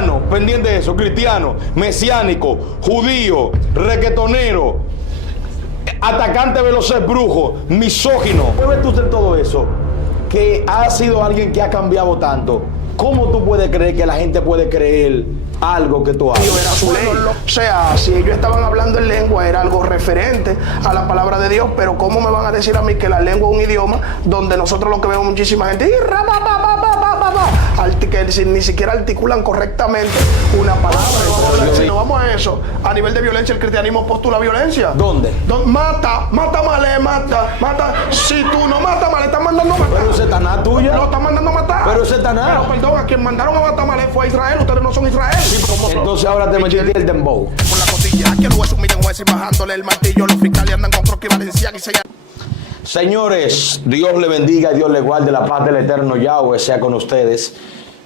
cristiano, pendiente de eso, cristiano, mesiánico, judío, reggaetonero, atacante veloces, brujo, misógino. ¿Puedes tú ser todo eso? Que ha sido alguien que ha cambiado tanto. ¿Cómo tú puedes creer que la gente puede creer algo que tú haces? Era su ley. O sea, si ellos estaban hablando en lengua, era algo referente a la palabra de Dios, pero ¿cómo me van a decir a mí que la lengua es un idioma donde nosotros lo que vemos muchísima gente que ni siquiera articulan correctamente una palabra? Si no vamos a eso, a nivel de violencia, el cristianismo postula violencia. ¿Dónde? Mata, male, mata. Si tú no matas male, estás mandando a matar. Pero Satanás tuya. Lo están mandando a matar. Pero Satanás. Pero perdón, a quien mandaron a matar male fue a Israel. Ustedes no son Israel. Entonces ahora te metiste el dembow. Por la costilla, que luego miren jueces bajándole el martillo. Los fiscales andan con croquis valencianos y se... Señores, Dios le bendiga y Dios le guarde, la paz del eterno Yahweh sea con ustedes.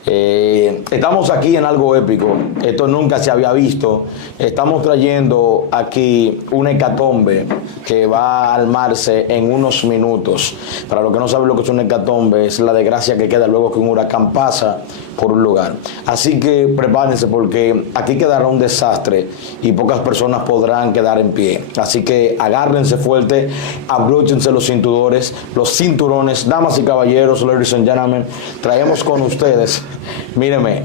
Estamos aquí en algo épico, esto nunca se había visto. Estamos trayendo aquí una hecatombe que va a armarse en unos minutos. Para los que no saben lo que es una hecatombe, es la desgracia que queda luego que un huracán pasa por un lugar. Así que prepárense, porque aquí quedará un desastre y pocas personas podrán quedar en pie. Así que agárrense fuerte, abróchense los cinturones, damas y caballeros, ladies and gentlemen. Traemos con ustedes, míreme,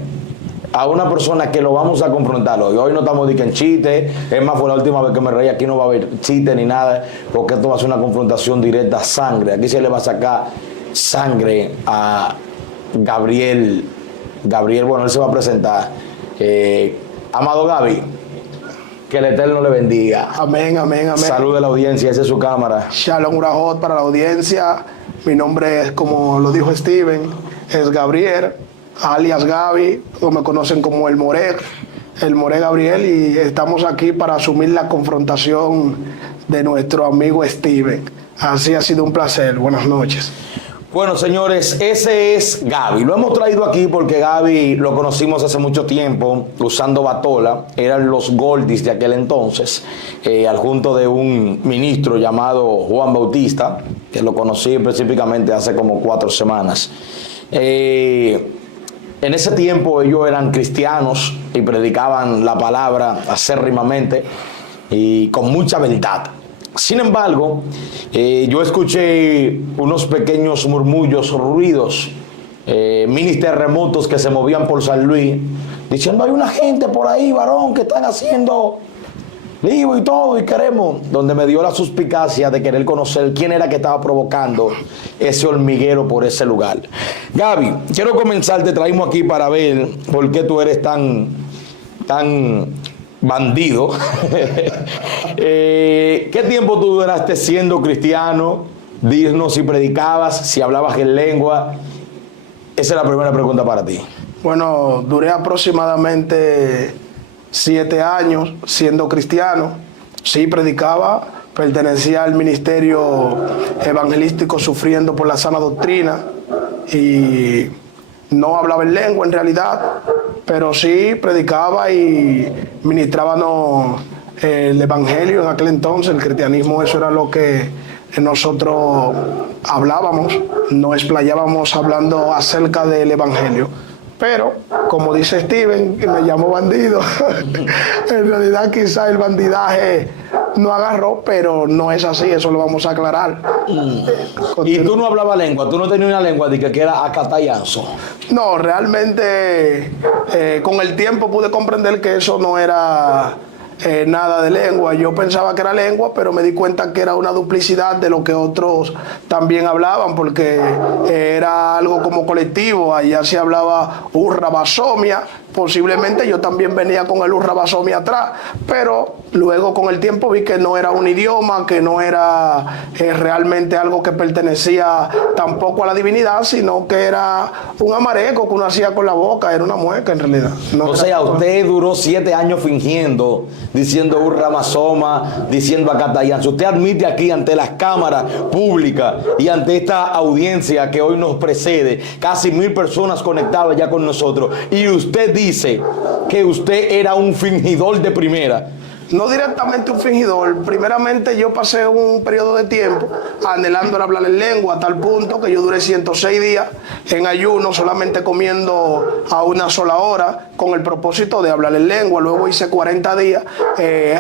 a una persona que lo vamos a confrontar hoy. Hoy no estamos de que en chiste, es más, fue la última vez que me reí, aquí no va a haber chiste ni nada, porque esto va a ser una confrontación directa a sangre. Aquí se le va a sacar sangre a Gabriel, bueno, él se va a presentar. Amado Gaby, que el Eterno le bendiga. Amén, amén, amén. Salude a la audiencia, esa es su cámara. Shalom Urahot para la audiencia. Mi nombre es, como lo dijo Steven, es Gabriel, alias Gaby, o me conocen como el More Gabriel, y estamos aquí para asumir la confrontación de nuestro amigo Steven. Así ha sido un placer. Buenas noches. Bueno, señores, ese es Gaby. Lo hemos traído aquí porque Gaby lo conocimos hace mucho tiempo usando batola. Eran los Goldis de aquel entonces, al junto de un ministro llamado Juan Bautista, que lo conocí específicamente hace como 4 semanas. En ese tiempo ellos eran cristianos y predicaban la palabra acérrimamente y con mucha verdad. Sin embargo, yo escuché unos pequeños murmullos, ruidos, mini terremotos que se movían por San Luis, diciendo: hay una gente por ahí, varón, que están haciendo lío y todo, y queremos, donde me dio la suspicacia de querer conocer quién era que estaba provocando ese hormiguero por ese lugar. Gaby, quiero comenzar, te traímos aquí para ver por qué tú eres tan bandido. ¿Qué tiempo tú duraste siendo cristiano? Dinos si predicabas, si hablabas en lengua. Esa es la primera pregunta para ti. Bueno, duré aproximadamente 7 años siendo cristiano. Sí, predicaba, pertenecía al ministerio evangelístico Sufriendo por la Sana Doctrina y no hablaba en lengua en realidad, pero sí predicaba y ministrábamos el evangelio en aquel entonces. El cristianismo, eso era lo que nosotros hablábamos, nos explayábamos hablando acerca del evangelio. Pero, como dice Steven, que me llamó bandido, en realidad quizá el bandidaje no agarró, pero no es así, eso lo vamos a aclarar. ¿Y tú no hablabas lengua? ¿Tú no tenías una lengua de que era acatayanzo? No, realmente con el tiempo pude comprender que eso no era nada de lengua. Yo pensaba que era lengua, pero me di cuenta que era una duplicidad de lo que otros también hablaban, porque era algo como colectivo. Allá se hablaba urrabasomia, posiblemente yo también venía con el urrabasomia atrás, pero luego con el tiempo vi que no era un idioma, que no era realmente algo que pertenecía tampoco a la divinidad, sino que era un amareco que uno hacía con la boca, era una mueca en realidad. O sea, usted duró 7 años fingiendo, diciendo urrabasoma, diciendo acatayanzo. Usted admite aquí ante las cámaras públicas y ante esta audiencia que hoy nos precede, casi 1000 personas conectadas ya con nosotros, y usted dice que usted era un fingidor de primera. no directamente un fingidor. Primeramente yo pasé un periodo de tiempo anhelando el hablar en lengua, a tal punto que yo duré 106 días en ayuno, solamente comiendo a una sola hora, con el propósito de hablar en lengua. Luego hice 40 días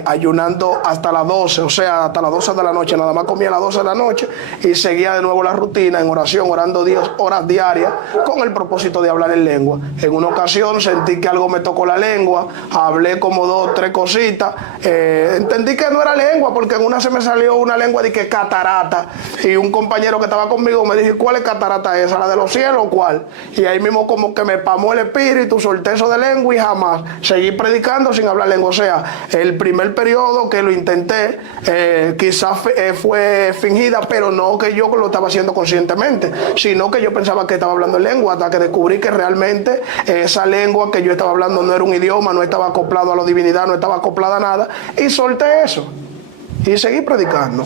ayunando hasta las 12, o sea, hasta las 12 de la noche. Nada más comía a las 12 de la noche y seguía de nuevo la rutina en oración, orando 10 horas diarias, con el propósito de hablar en lengua. En una ocasión sentí que algo me tocó la lengua, hablé como 2 o 3 cositas, entendí que no era lengua, porque en una se me salió una lengua de que catarata, y un compañero que estaba conmigo me dijo: ¿cuál es catarata esa? ¿La de los cielos o cuál? Y ahí mismo como que me pamó el espíritu, solté eso de lengua y jamás seguí predicando sin hablar lengua. O sea, el primer periodo que lo intenté, quizás fue fingida, pero no que yo lo estaba haciendo conscientemente, sino que yo pensaba que estaba hablando en lengua, hasta que descubrí que realmente esa lengua que yo estaba hablando no era un idioma, no estaba acoplado a la divinidad, no estaba acoplada a nada, y solté eso y seguí predicando.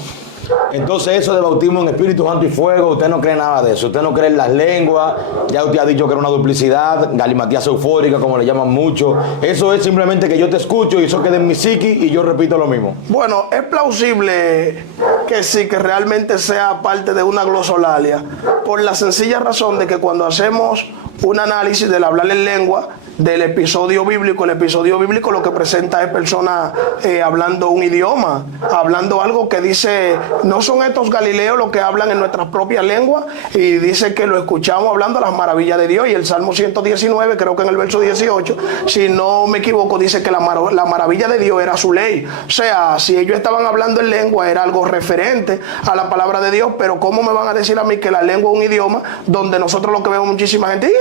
Entonces, eso de bautismo en Espíritu Santo y fuego, usted no cree nada de eso. Usted no cree en las lenguas. Ya usted ha dicho que era una duplicidad, galimatías eufóricas, como le llaman mucho. Eso es simplemente que yo te escucho y eso queda en mi psiqui y yo repito lo mismo. Bueno, es plausible que sí, que realmente sea parte de una glosolalia, por la sencilla razón de que cuando hacemos un análisis del hablar en lengua, del episodio bíblico, el episodio bíblico lo que presenta es personas hablando un idioma, hablando algo que dice, no son estos galileos los que hablan en nuestras propias lenguas, y dice que lo escuchamos hablando las maravillas de Dios. Y el Salmo 119, creo que en el verso 18, si no me equivoco, dice que la maravilla de Dios era su ley. O sea, si ellos estaban hablando en lengua era algo referente a la palabra de Dios, pero ¿cómo me van a decir a mí que la lengua es un idioma donde nosotros lo que vemos muchísima gente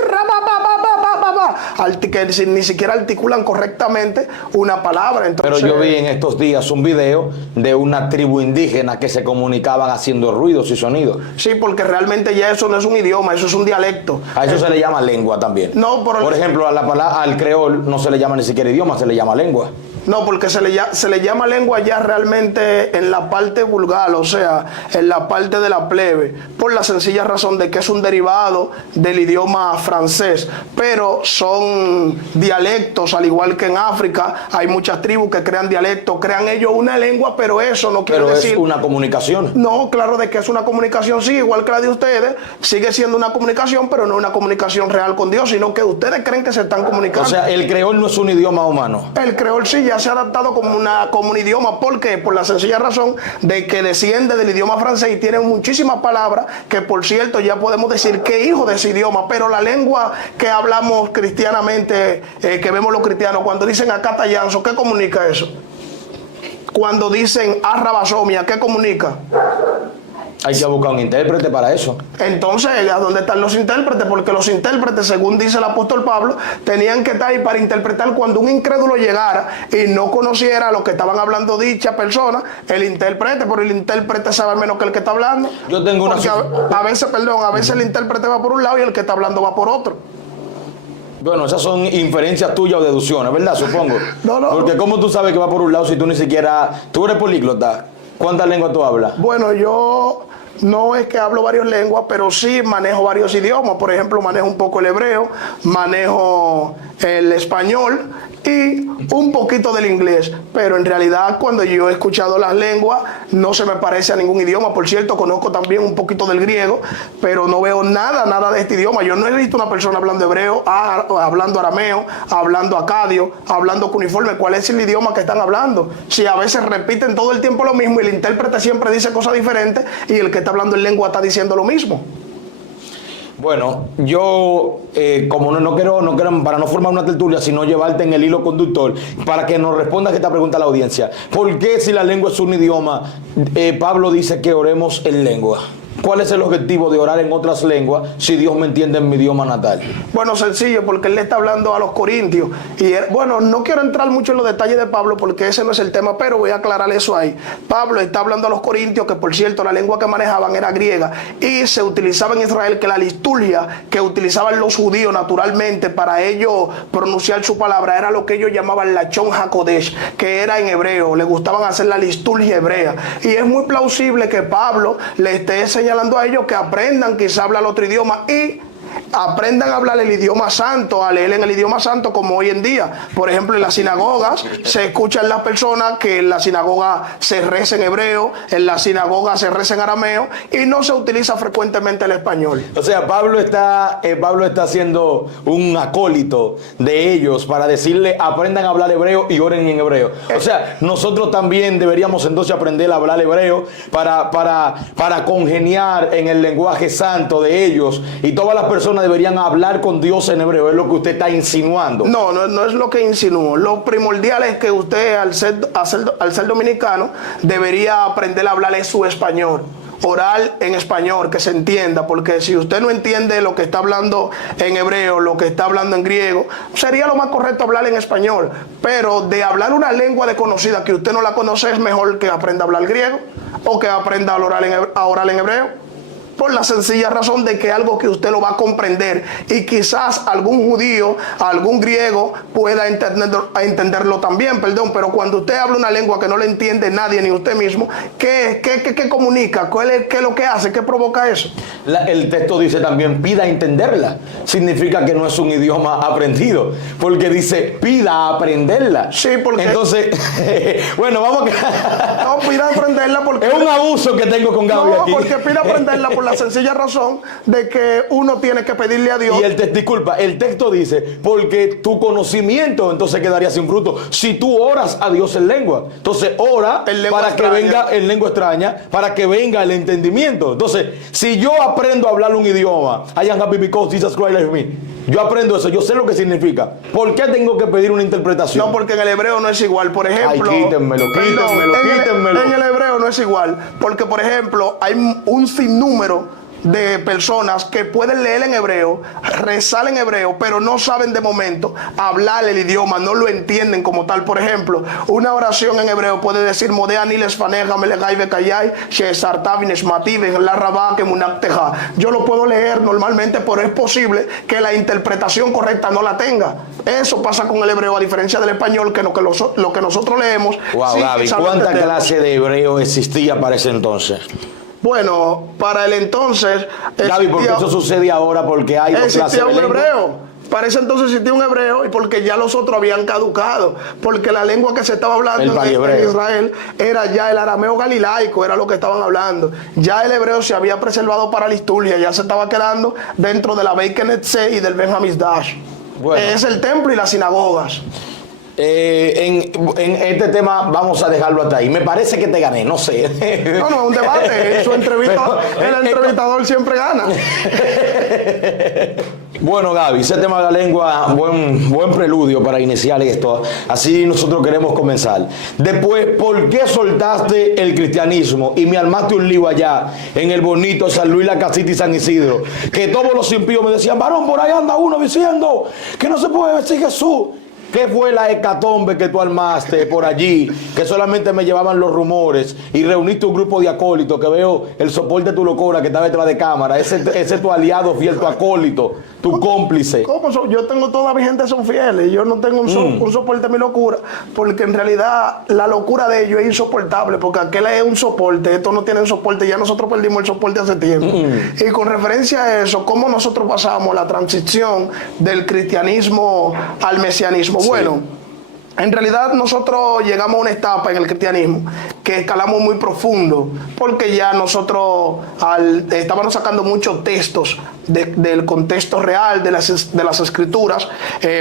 que ni siquiera articulan correctamente una palabra? Entonces, pero yo vi en estos días un video de una tribu indígena que se comunicaban haciendo ruidos y sonidos. Sí, porque realmente ya eso no es un idioma, eso es un dialecto. A eso se le llama lengua también. No, por ejemplo, al creol no se le llama ni siquiera idioma, se le llama lengua. No, porque se le llama lengua ya realmente en la parte vulgar, o sea, en la parte de la plebe, por la sencilla razón de que es un derivado del idioma francés, pero son dialectos, al igual que en África hay muchas tribus que crean dialectos, crean ellos una lengua, pero eso no quiere decir... Pero es una comunicación. No, claro de que es una comunicación, sí, igual que la de ustedes, sigue siendo una comunicación, pero no una comunicación real con Dios, sino que ustedes creen que se están comunicando. O sea, el creol no es un idioma humano. El creol sí, ya se ha adaptado como un idioma. ¿Por qué? Por la sencilla razón de que desciende del idioma francés y tiene muchísimas palabras que, por cierto, ya podemos decir que hijo de ese idioma. Pero la lengua que hablamos cristianamente, que vemos los cristianos, cuando dicen acatayanzo, ¿qué comunica eso? Cuando dicen arrabasomia, ¿qué comunica? Hay que buscar un intérprete para eso. Entonces, ¿a dónde están los intérpretes? Porque los intérpretes, según dice el apóstol Pablo, tenían que estar ahí para interpretar cuando un incrédulo llegara y no conociera lo que estaban hablando dicha persona, el intérprete, pero el intérprete sabe menos que el que está hablando. Yo tengo una... Porque a veces el intérprete va por un lado y el que está hablando va por otro. Bueno, esas son inferencias tuyas o deducciones, ¿verdad? Supongo. No. Porque ¿cómo tú sabes que va por un lado si tú ni siquiera... Tú eres políglota. ¿Cuántas lenguas tú hablas? Bueno, yo no es que hablo varias lenguas, pero sí manejo varios idiomas. Por ejemplo, manejo un poco el hebreo, manejo el español y un poquito del inglés. Pero en realidad, cuando yo he escuchado las lenguas, no se me parece a ningún idioma. Por cierto, conozco también un poquito del griego, pero no veo nada de este idioma. Yo no he visto una persona hablando hebreo, hablando arameo, hablando acadio, hablando cuneiforme. ¿Cuál es el idioma que están hablando? Si a veces repiten todo el tiempo lo mismo y el intérprete siempre dice cosas diferentes y el que está hablando en lengua está diciendo lo mismo. Bueno, yo como no quiero, para no formar una tertulia, sino llevarte en el hilo conductor, para que nos respondas esta pregunta a la audiencia. ¿Por qué, si la lengua es un idioma, Pablo dice que oremos en lengua? ¿Cuál es el objetivo de orar en otras lenguas si Dios me entiende en mi idioma natal? Bueno, sencillo, porque él le está hablando a los corintios. Y bueno, no quiero entrar mucho en los detalles de Pablo porque ese no es el tema, pero voy a aclarar eso ahí. Pablo está hablando a los corintios, que por cierto la lengua que manejaban era griega, y se utilizaba en Israel que la liturgia que utilizaban los judíos naturalmente para ellos pronunciar su palabra era lo que ellos llamaban la Lachon HaKodesh, que era en hebreo. Le gustaban hacer la liturgia hebrea. Y es muy plausible que Pablo le esté señalando a ellos que aprendan quizá hablar otro idioma y aprendan a hablar el idioma santo, a leer en el idioma santo como hoy en día. Por ejemplo, en las sinagogas se escuchan las personas que en la sinagoga se reza en hebreo, en la sinagoga se reza en arameo y no se utiliza frecuentemente el español. O sea, Pablo está siendo un acólito de ellos para decirle aprendan a hablar hebreo y oren en hebreo. O sea, nosotros también deberíamos entonces aprender a hablar hebreo para congeniar en el lenguaje santo de ellos, y todas las personas deberían hablar con Dios en hebreo. Es lo que usted está insinuando. No es lo que insinúo. Lo primordial es que usted, al ser dominicano, debería aprender a hablar su español. Oral en español, que se entienda, porque si usted no entiende lo que está hablando en hebreo, lo que está hablando en griego, sería lo más correcto hablar en español. Pero de hablar una lengua desconocida que usted no la conoce, es mejor que aprenda a hablar griego o que aprenda a orar en hebreo. Por la sencilla razón de que algo que usted lo va a comprender, y quizás algún judío, algún griego pueda entenderlo también, pero cuando usted habla una lengua que no le entiende nadie ni usted mismo, ¿qué comunica? ¿Qué es lo que hace? ¿Qué provoca eso? El texto dice también pida entenderla. Significa que no es un idioma aprendido, porque dice pida aprenderla. Sí, porque... Entonces, bueno, vamos a... No, pida aprenderla porque... Es un abuso que tengo con Gaby aquí. No, porque pida aprenderla por la sencilla razón de que uno tiene que pedirle a Dios. Y disculpa, el texto dice, porque tu conocimiento entonces quedaría sin fruto. Si tú oras a Dios en lengua, entonces ora para que venga en lengua extraña, para que venga el entendimiento. Entonces, si yo aprendo a hablar un idioma, I am happy because Jesus Christ loves me, yo aprendo eso, yo sé lo que significa. ¿Por qué tengo que pedir una interpretación? No, porque en el hebreo no es igual. Por ejemplo... Ay, quítenmelo. En el hebreo no es igual. Porque, por ejemplo, hay un sinnúmero de personas que pueden leer en hebreo, rezar en hebreo, pero no saben de momento hablar el idioma, no lo entienden como tal. Por ejemplo, una oración en hebreo puede decir yo lo puedo leer normalmente, pero es posible que la interpretación correcta no la tenga. Eso pasa con el hebreo, a diferencia del español, que lo que nosotros leemos. Wow, sí, Gaby, ¿cuánta clase de hebreo existía para ese entonces? Bueno, para el entonces... Gaby, porque eso sucede ahora, porque hay dos clases de lengua. Hebreo. Para ese entonces existía un hebreo, y porque ya los otros habían caducado, porque la lengua que se estaba hablando en Israel era ya el arameo galilaico, era lo que estaban hablando. Ya el hebreo se había preservado para la liturgia, ya se estaba quedando dentro de la Beit Knesset y del Ben Hamikdash. Bueno. Es el templo y las sinagogas. En este tema vamos a dejarlo hasta ahí. Me parece que te gané, no sé. No, es un debate. En su entrevista, el entrevistador siempre gana. Bueno, Gaby, ese tema de la lengua, buen preludio para iniciar esto. Así nosotros queremos comenzar. Después, ¿por qué soltaste el cristianismo y me armaste un lío allá en el bonito San Luis, La Casita y San Isidro? Que todos los impíos me decían, varón, por ahí anda uno diciendo que no se puede decir Jesús. ¿Qué fue la hecatombe que tú armaste por allí? Que solamente me llevaban los rumores, y reuniste un grupo de acólitos, que veo el soporte de tu locura que está detrás de cámara. Ese tu aliado fiel, tu acólito, tu cómplice. ¿Cómo? Yo tengo toda mi gente son fieles. Yo no tengo un soporte de mi locura, porque en realidad la locura de ellos es insoportable, porque aquel es un soporte, estos no tienen soporte, ya nosotros perdimos el soporte hace tiempo. Y con referencia a eso, ¿cómo nosotros pasamos la transición del cristianismo al mesianismo? Sí. Bueno, en realidad nosotros llegamos a una etapa en el cristianismo que escalamos muy profundo, porque ya nosotros estábamos sacando muchos textos del contexto real de las escrituras.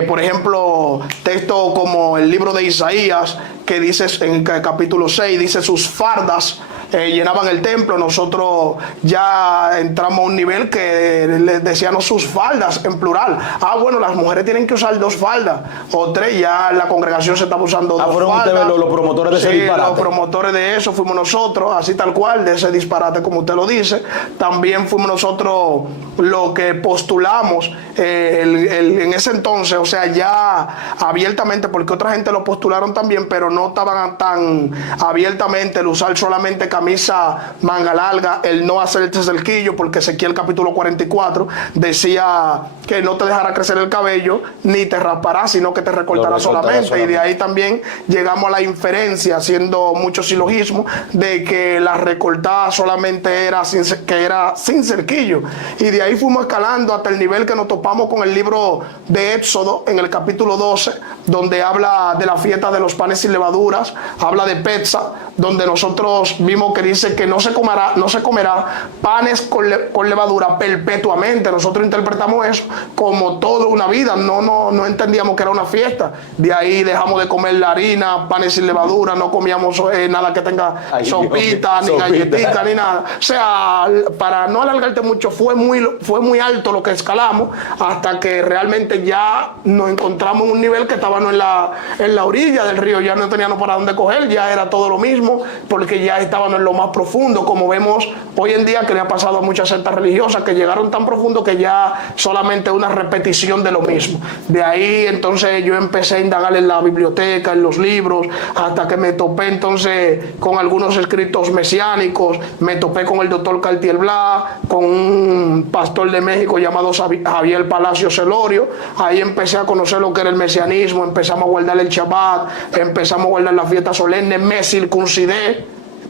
Por ejemplo, textos como el libro de Isaías, que dice en el capítulo 6, dice sus fardas llenaban el templo. Nosotros ya entramos a un nivel que les decíamos sus faldas en plural. Bueno, las mujeres tienen que usar 2 faldas o 3, ya la congregación se estaba usando 2 faldas. Los promotores de ese disparate. Los promotores de eso fuimos nosotros, así tal cual, de ese disparate como usted lo dice. También fuimos nosotros lo que postulamos en ese entonces, o sea, ya abiertamente, porque otra gente lo postularon también, pero no estaban tan abiertamente el usar solamente cabello camisa manga larga, el no hacerte cerquillo, porque Ezequiel capítulo 44 decía que no te dejará crecer el cabello, ni te rasparás, sino que te recortará solamente. Y de ahí también llegamos a la inferencia, haciendo mucho silogismo, de que la recortada solamente era sin cerquillo. Y de ahí fuimos escalando hasta el nivel que nos topamos con el libro de Éxodo, en el capítulo 12, donde habla de la fiesta de los panes sin levaduras, habla de Petza, donde nosotros vimos que dice que no se comerá panes con levadura perpetuamente. Nosotros interpretamos eso como toda una vida, no entendíamos que era una fiesta. De ahí dejamos de comer la harina, panes sin levadura, no comíamos nada que tenga sopita, ni galletita, ni nada. O sea, para no alargarte mucho, fue muy alto lo que escalamos, hasta que realmente ya nos encontramos en un nivel que estábamos en la orilla del río, ya no teníamos para dónde coger, ya era todo lo mismo, porque ya estábamos en lo más profundo, como vemos hoy en día que le ha pasado a muchas sectas religiosas que llegaron tan profundo que ya solamente una repetición de lo mismo. De ahí entonces yo empecé a indagar en la biblioteca, en los libros, hasta que me topé entonces con algunos escritos mesiánicos, me topé con el doctor Cartier Blas, con un pastor de México llamado Javier Palacio Celorio. Ahí empecé a conocer lo que era el mesianismo, empezamos a guardar el Shabbat, empezamos a guardar la fiesta solemne, me circuncidé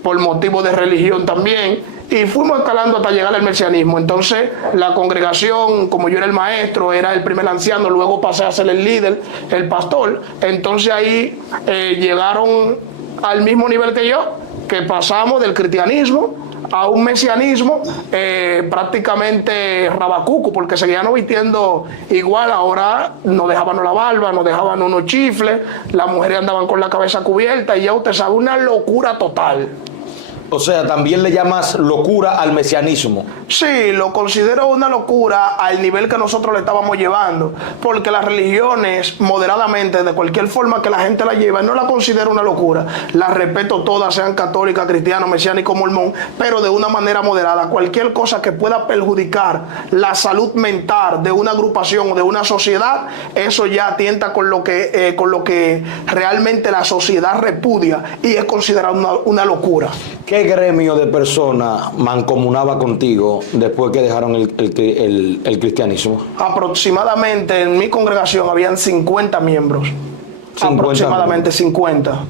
por motivo de religión también, y fuimos escalando hasta llegar al mesianismo. Entonces la congregación, como yo era el maestro, era el primer anciano, luego pasé a ser el líder, el pastor. Entonces ahí llegaron al mismo nivel que yo, que pasamos del cristianismo a un mesianismo prácticamente rabacuco, porque seguían vistiendo igual. Ahora nos dejaban la barba, nos dejaban unos chifles, las mujeres andaban con la cabeza cubierta, y ya usted sabe, una locura total. O sea, también le llamas locura al mesianismo. Sí, lo considero una locura al nivel que nosotros le estábamos llevando, porque las religiones, moderadamente, de cualquier forma que la gente la lleva, no la considero una locura. Las respeto todas, sean católicas, cristianas, mesiánicos, mormón, pero de una manera moderada. Cualquier cosa que pueda perjudicar la salud mental de una agrupación o de una sociedad, eso ya atenta con lo que realmente la sociedad repudia, y es considerado una locura. ¿Qué gremio de personas mancomunaba contigo después que dejaron el cristianismo? Aproximadamente en mi congregación habían 50 miembros. 50 aproximadamente 50.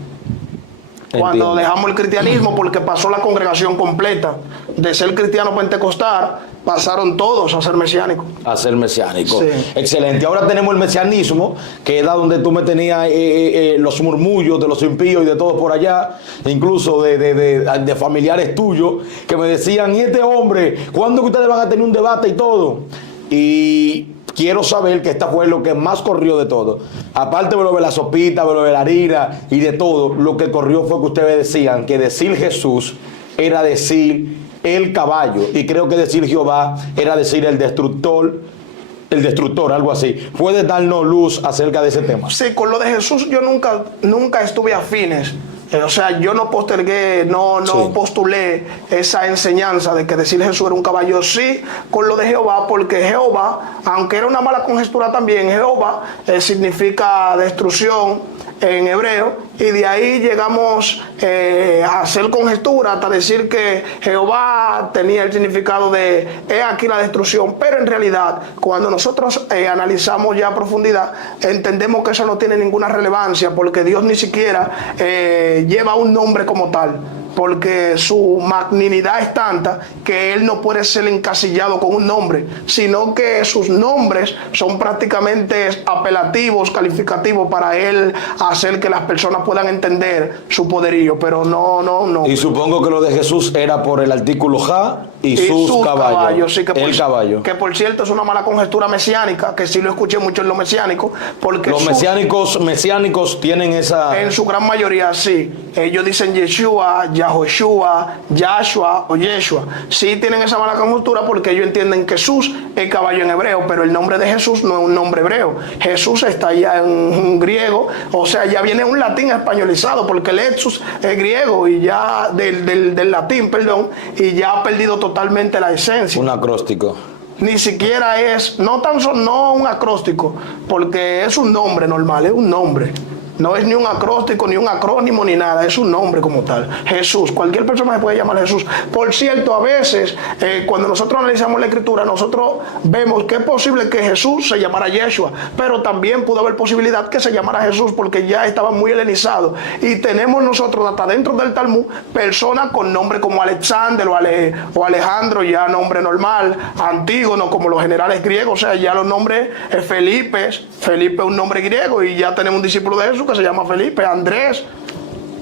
Cuando dejamos el cristianismo, porque pasó la congregación completa. De ser cristiano pentecostal, pasaron todos a ser mesiánicos. A ser mesiánicos. Sí. Excelente. Ahora tenemos el mesianismo, que era donde tú me tenías los murmullos de los impíos y de todos por allá, incluso de familiares tuyos, que me decían: ¿y este hombre? ¿Cuándo que ustedes van a tener un debate y todo? Y quiero saber que esta fue lo que más corrió de todo. Aparte de lo de la sopita, de lo de la harina y de todo, lo que corrió fue que ustedes decían que decir Jesús era decir el caballo, y creo que decir Jehová era decir el destructor, algo así. ¿Puedes darnos luz acerca de ese tema? Sí, con lo de Jesús yo nunca estuve afines. O sea, yo no postergué, no postulé esa enseñanza de que decir Jesús era un caballo. Sí, con lo de Jehová, porque Jehová, aunque era una mala conjetura también, Jehová significa destrucción en hebreo, y de ahí llegamos a hacer conjetura hasta decir que Jehová tenía el significado de he aquí la destrucción. Pero en realidad, cuando nosotros analizamos ya a profundidad, entendemos que eso no tiene ninguna relevancia, porque Dios ni siquiera lleva un nombre como tal, porque su magnanimidad es tanta que Él no puede ser encasillado con un nombre, sino que sus nombres son prácticamente apelativos, calificativos, para Él hacer que las personas puedan entender su poderío, pero no. Y supongo que lo de Jesús era por el artículo Ja y sus caballos. Sí, el caballo. Que por cierto es una mala conjetura mesiánica, que sí lo escuché mucho en los mesiánicos, porque los mesiánicos tienen esa... En su gran mayoría sí. Ellos dicen Yeshua, Yahoshua, Yahshua o Yeshua. Sí tienen esa mala conjetura porque ellos entienden que Jesús es caballo en hebreo, pero el nombre de Jesús no es un nombre hebreo. Jesús está ya en griego, o sea, ya viene un latín españolizado, porque el Jesús es griego y ya del latín, perdón, y ya ha perdido totalmente la esencia. Un acróstico. Ni siquiera es, no un acróstico, porque es un nombre normal, es un nombre. No es ni un acróstico, ni un acrónimo, ni nada. Es un nombre como tal. Jesús. Cualquier persona se puede llamar Jesús. Por cierto, a veces, cuando nosotros analizamos la Escritura, nosotros vemos que es posible que Jesús se llamara Yeshua, pero también pudo haber posibilidad que se llamara Jesús porque ya estaba muy helenizado. Y tenemos nosotros, hasta dentro del Talmud, personas con nombre como Alexander o Alejandro, ya nombre normal, Antígono, como los generales griegos. O sea, ya los nombres, Felipe es un nombre griego, y ya tenemos un discípulo de Jesús que se llama Felipe, Andrés,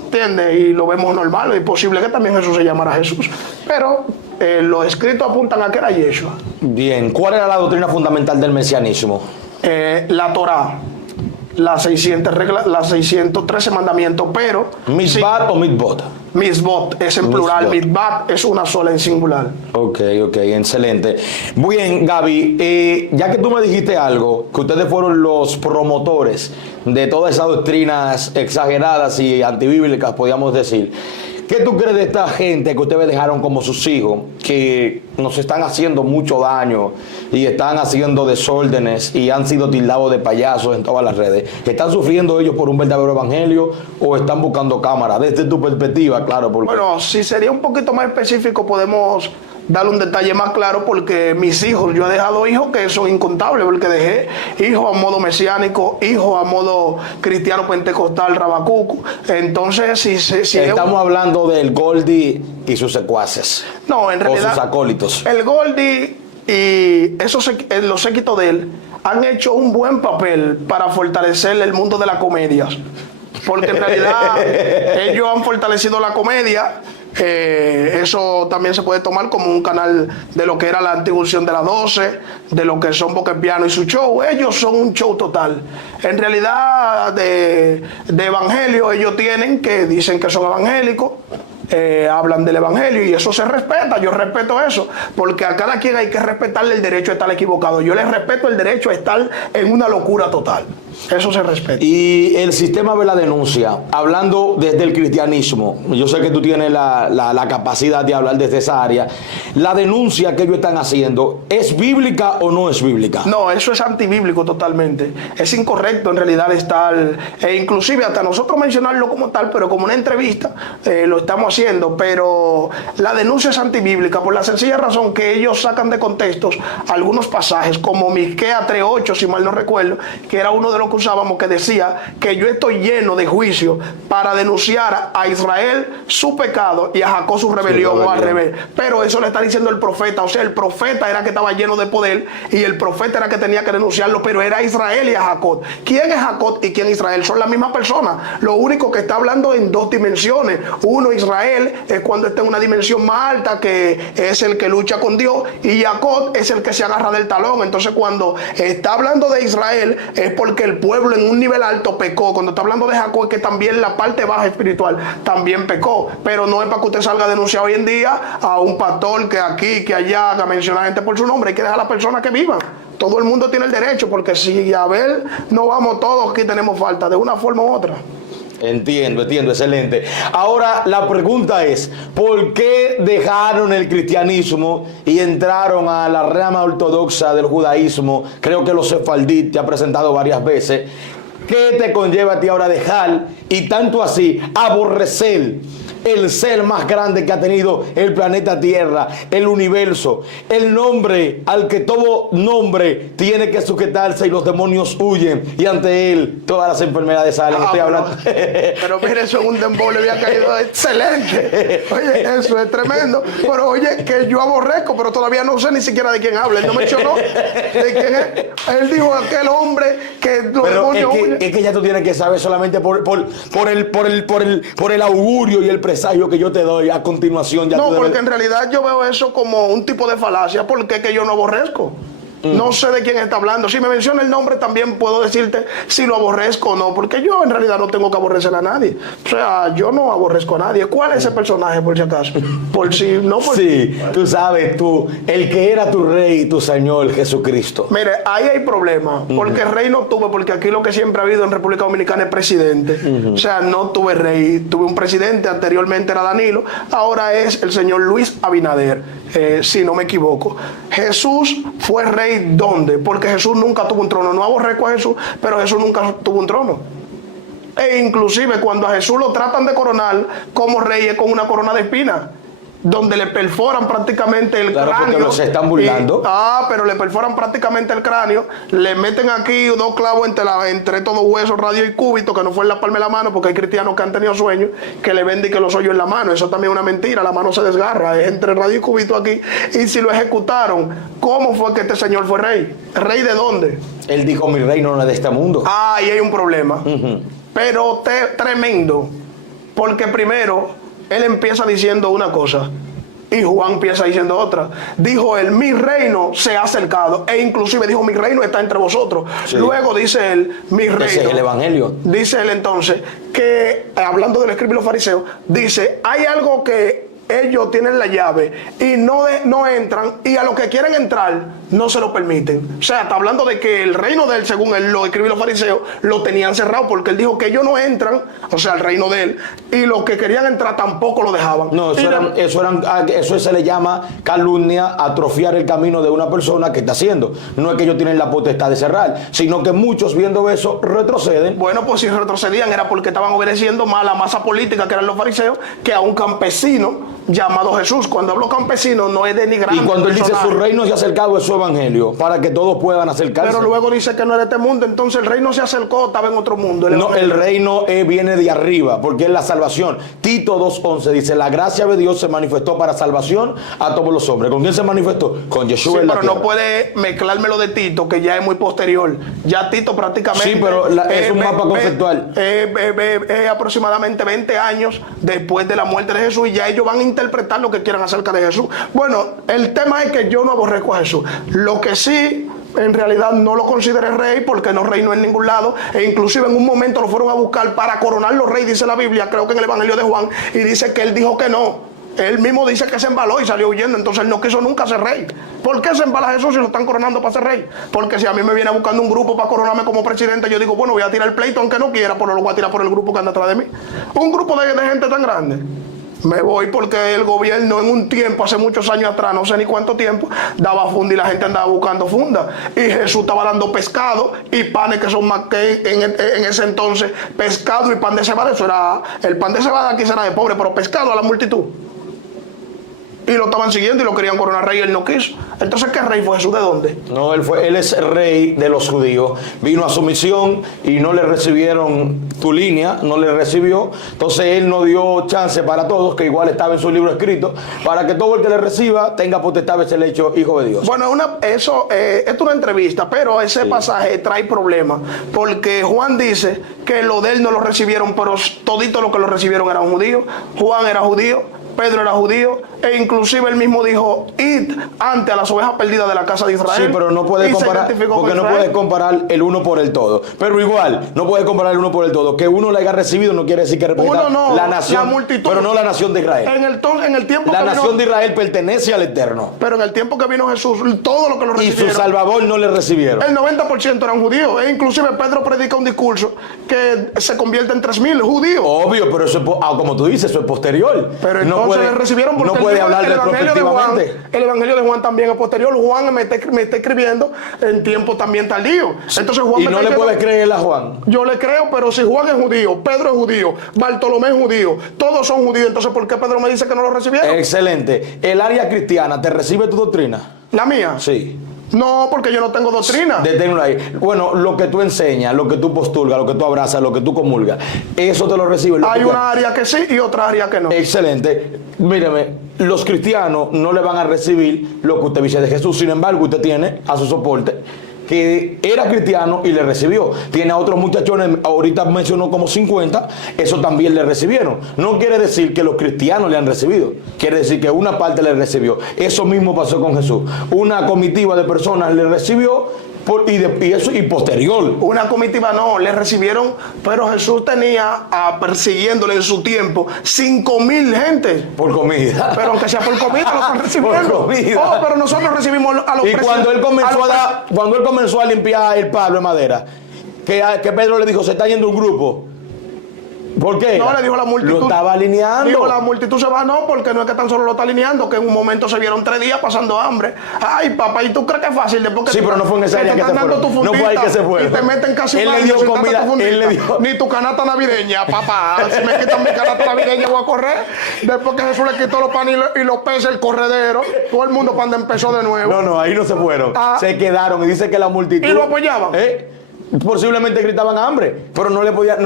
¿entiendes? Y lo vemos normal. Es posible que también Jesús se llamara Jesús, pero los escritos apuntan a que era Yeshua. Bien, ¿cuál era la doctrina fundamental del mesianismo? La Torá, las 600 reglas, las 613 mandamientos, pero... ¿Mitzvat o mitzvot? Mitzvot es en plural, mitzvat es una sola en singular. Ok, excelente. Muy bien, Gaby, ya que tú me dijiste algo, que ustedes fueron los promotores de todas esas doctrinas exageradas y antibíblicas, podríamos decir, ¿qué tú crees de esta gente que ustedes dejaron como sus hijos, que nos están haciendo mucho daño y están haciendo desórdenes y han sido tildados de payasos en todas las redes? ¿Están sufriendo ellos por un verdadero evangelio o están buscando cámara? Desde tu perspectiva, claro. Porque... Bueno, si sería un poquito más específico, podemos darle un detalle más claro, porque mis hijos, yo he dejado hijos que son incontables, porque dejé hijos a modo mesiánico, hijos a modo cristiano pentecostal, rabacuco. Entonces, si estamos hablando del Goldie y sus secuaces. No, en realidad, o sus acólitos. El Goldie y los séquitos de él han hecho un buen papel para fortalecer el mundo de la comedia, porque en realidad ellos han fortalecido la comedia. Eso también se puede tomar como un canal de lo que era la Antigüedad de las 12, de lo que son Boca Piano y su show. Ellos son un show total. En realidad, de evangelio, ellos tienen, que dicen que son evangélicos, hablan del evangelio, y eso se respeta. Yo respeto eso, porque a cada quien hay que respetarle el derecho a estar equivocado. Yo les respeto el derecho a estar en una locura total. Eso se respeta. Y el sistema de la denuncia, hablando desde el cristianismo, yo sé que tú tienes la capacidad de hablar desde esa área. ¿La denuncia que ellos están haciendo es bíblica o no es bíblica? No, eso es antibíblico totalmente. Es incorrecto en realidad estar, inclusive hasta nosotros mencionarlo como tal, pero como una entrevista lo estamos haciendo. Pero la denuncia es antibíblica por la sencilla razón que ellos sacan de contextos algunos pasajes, como Miqueas 3:8, si mal no recuerdo, que era uno de los que usábamos, que decía que yo estoy lleno de juicio para denunciar a Israel su pecado y a Jacob su rebelión, o al revés. Pero eso le está diciendo el profeta. O sea, el profeta era que estaba lleno de poder y el profeta era que tenía que denunciarlo, pero era Israel y a Jacob. ¿Quién es Jacob y quién es Israel? Son la misma persona. Lo único que está hablando en dos dimensiones. Uno, Israel, es cuando está en una dimensión más alta, que es el que lucha con Dios, y Jacob es el que se agarra del talón. Entonces, cuando está hablando de Israel, es porque el pueblo en un nivel alto pecó. Cuando está hablando de Jacob, es que también la parte baja espiritual también pecó. Pero no es para que usted salga a denunciar hoy en día a un pastor que aquí, que allá, a mencionar gente por su nombre. Hay que dejar a las personas que vivan. Todo el mundo tiene el derecho, porque si a ver, no vamos todos, aquí tenemos falta de una forma u otra. Entiendo, excelente. Ahora la pregunta es, ¿por qué dejaron el cristianismo y entraron a la rama ortodoxa del judaísmo? Creo que los sefardí te ha presentado varias veces. ¿Qué te conlleva a ti ahora dejar y tanto así aborrecer el ser más grande que ha tenido el planeta Tierra, el universo, el nombre al que todo nombre tiene que sujetarse y los demonios huyen, y ante él todas las enfermedades salen? Estoy hablando. Pero mire, eso en un dembow le había caído excelente. Oye, eso es tremendo. Pero oye, que yo aborrezco, pero todavía no sé ni siquiera de quién habla. Él no mencionó de quién es. Él dijo aquel hombre que los demonios huyen. Es que ya tú tienes que saber solamente por el augurio y el presagio que yo te doy a continuación. Ya no, porque en realidad yo veo eso como un tipo de falacia, porque es que yo no aborrezco. No sé de quién está hablando. Si me menciona el nombre, también puedo decirte si lo aborrezco o no, porque yo en realidad no tengo que aborrecer a nadie. O sea, yo no aborrezco a nadie. ¿Cuál es ese personaje, por si acaso? Por si no. Sí, tú sabes, el que era tu rey y tu señor, Jesucristo. Mire, ahí hay problema, porque rey no tuve, porque aquí lo que siempre ha habido en República Dominicana es presidente. O sea, no tuve rey. Tuve un presidente, anteriormente era Danilo, ahora es el señor Luis Abinader, si no me equivoco. Jesús fue rey, ¿dónde? Porque Jesús nunca tuvo un trono. No aborrezco a Jesús, pero Jesús nunca tuvo un trono. E inclusive cuando a Jesús lo tratan de coronar como rey es con una corona de espinas, donde le perforan prácticamente el Claro, cráneo. porque se están burlando. Pero le perforan prácticamente el cráneo, le meten aquí 2 clavos entre todos huesos, radio y cúbito, que no fue en la palma de la mano, porque hay cristianos que han tenido sueños que le ven y que los hoyos en la mano. Eso también es una mentira, la mano se desgarra, es entre radio y cúbito aquí. Y si lo ejecutaron, ¿cómo fue que este señor fue rey? ¿Rey de dónde? Él dijo, mi reino no es de este mundo. Ahí hay un problema. Pero tremendo, porque primero él empieza diciendo una cosa y Juan empieza diciendo otra. Dijo él, mi reino se ha acercado, e inclusive dijo, mi reino está entre vosotros. Sí. Luego dice él, mi reino. Ese es el evangelio. Dice él entonces que, hablando del escriba y los fariseos, dice, hay algo que ellos tienen la llave y no entran, y a los que quieren entrar no se lo permiten. O sea, está hablando de que el reino de él, según él lo escribió los fariseos, lo tenían cerrado porque él dijo que ellos no entran, o sea, el reino de él, y los que querían entrar tampoco lo dejaban. No, eso se le llama calumnia, atrofiar el camino de una persona que está haciendo. No es que ellos tienen la potestad de cerrar, sino que muchos viendo eso retroceden. Bueno, pues si retrocedían era porque estaban obedeciendo más a la masa política que eran los fariseos que a un campesino llamado Jesús. Cuando hablo campesino no es denigrante. Y cuando él dice su reino se ha acercado, es su evangelio, para que todos puedan acercarse. Pero luego dice que no es de este mundo, entonces el reino se acercó, estaba en otro mundo. No, el reino viene de arriba, porque es la salvación. Tito 2:11 dice, la gracia de Dios se manifestó para salvación a todos los hombres. ¿Con quién se manifestó? Con Yeshua. Sí, en la pero tierra. no puede mezclarme lo de Tito, que ya es muy posterior. Ya Tito prácticamente... Sí, pero es un mapa conceptual. Es aproximadamente 20 años después de la muerte de Jesús, y ya ellos van a interpretar lo que quieran acerca de Jesús. Bueno, el tema es que yo no aborrezco a Jesús. Lo que sí, en realidad no lo consideré rey porque no reinó en ningún lado, e inclusive en un momento lo fueron a buscar para coronarlo rey, dice la Biblia, creo que en el Evangelio de Juan, y dice que él dijo que no. Él mismo dice que se embaló y salió huyendo, entonces él no quiso nunca ser rey. ¿Por qué se embala Jesús si lo están coronando para ser rey? Porque si a mí me viene buscando un grupo para coronarme como presidente, yo digo, bueno, voy a tirar el pleito aunque no quiera, pero lo voy a tirar por el grupo que anda atrás de mí. Un grupo de gente tan grande. Me voy porque el gobierno en un tiempo, hace muchos años atrás, no sé ni cuánto tiempo, daba funda y la gente andaba buscando funda. Y Jesús estaba dando pescado y panes que son más que en ese entonces, pescado y pan de cebada. Eso era, el pan de cebada aquí será de pobre, pero pescado a la multitud. Y lo estaban siguiendo y lo querían coronar rey y él no quiso. Entonces, ¿qué rey fue Jesús? ¿De dónde? No, él es rey de los judíos. Vino a su misión y no le recibieron tu línea, no le recibió. Entonces él no dio chance para todos, que igual estaba en su libro escrito, para que todo el que le reciba tenga potestad de ser hecho hijo de Dios. Bueno, esto es una entrevista, pero ese pasaje trae problemas, porque Juan dice que lo de él no lo recibieron, pero todito lo que lo recibieron eran judíos. Juan era judío, Pedro era judío, e inclusive él mismo dijo, id ante a las ovejas perdidas de la casa de Israel. Sí, pero no puede comparar, porque no puede comparar el uno por el todo. Pero igual, no puede comparar el uno por el todo. Que uno le haya recibido no quiere decir que representa la nación, la multitud, pero no la nación de Israel. En el tiempo la nación de Israel pertenece al Eterno. Pero en el tiempo que vino Jesús, todo lo que lo recibieron, y su Salvador no le recibieron. El 90% eran judíos. E inclusive Pedro predica un discurso que se convierte en 3,000 judíos. Obvio, pero eso es, como tú dices, eso es posterior. Pero entonces le recibieron porque no puede hablar retrospectivamente. El Evangelio de Juan también es posterior. Juan me está escribiendo en tiempo también tardío. Entonces Juan y no le puedes creer a Juan. Yo le creo, pero si Juan es judío, Pedro es judío, Bartolomé es judío, todos son judíos, entonces ¿por qué Pedro me dice que no lo recibieron? Excelente. ¿El área cristiana te recibe tu doctrina? ¿La mía? Sí. No, porque yo no tengo doctrina. Deténlo ahí. Bueno, lo que tú enseñas, lo que tú postulgas, lo que tú abrazas, lo que tú comulgas, eso te lo recibe. Hay una área que sí y otra área que no. Excelente. Míreme, los cristianos no le van a recibir lo que usted dice de Jesús. Sin embargo, usted tiene a su soporte que era cristiano y le recibió. Tiene a otros muchachones, ahorita mencionó como 50, eso también le recibieron. No quiere decir que los cristianos le han recibido, quiere decir que una parte le recibió. Eso mismo pasó con Jesús. Una comitiva de personas le recibió y posterior. Una comitiva no, le recibieron, pero Jesús tenía persiguiéndole en su tiempo 5,000 gente. Por comida. Pero aunque sea por comida, lo están recibiendo. Por comida. Oh, pero nosotros recibimos a los Y cuando él comenzó a limpiar el palo de madera, que Pedro le dijo, se está yendo un grupo, ¿Por qué? No, le dijo a la multitud. Lo estaba alineando. Dijo, la multitud se va, no, porque no es que tan solo lo está alineando, que en un momento se vieron 3 días pasando hambre. Ay, papá, ¿y tú crees que es fácil? Después que Sí, pero no fue en ese día que se fueron. No fue ahí que se fueron. Y te meten casi él un le año dio sin comida, tanta tu él le fundita. dio... Ni tu canasta navideña, papá. Si me quitan mi canasta navideña voy a correr. Después que Jesús le quitó los panes y los peces, el corredero, todo el mundo cuando empezó de nuevo. No, ahí no se fueron. Se quedaron y dice que la multitud... ¿Y lo apoyaban? Posiblemente gritaban hambre, pero no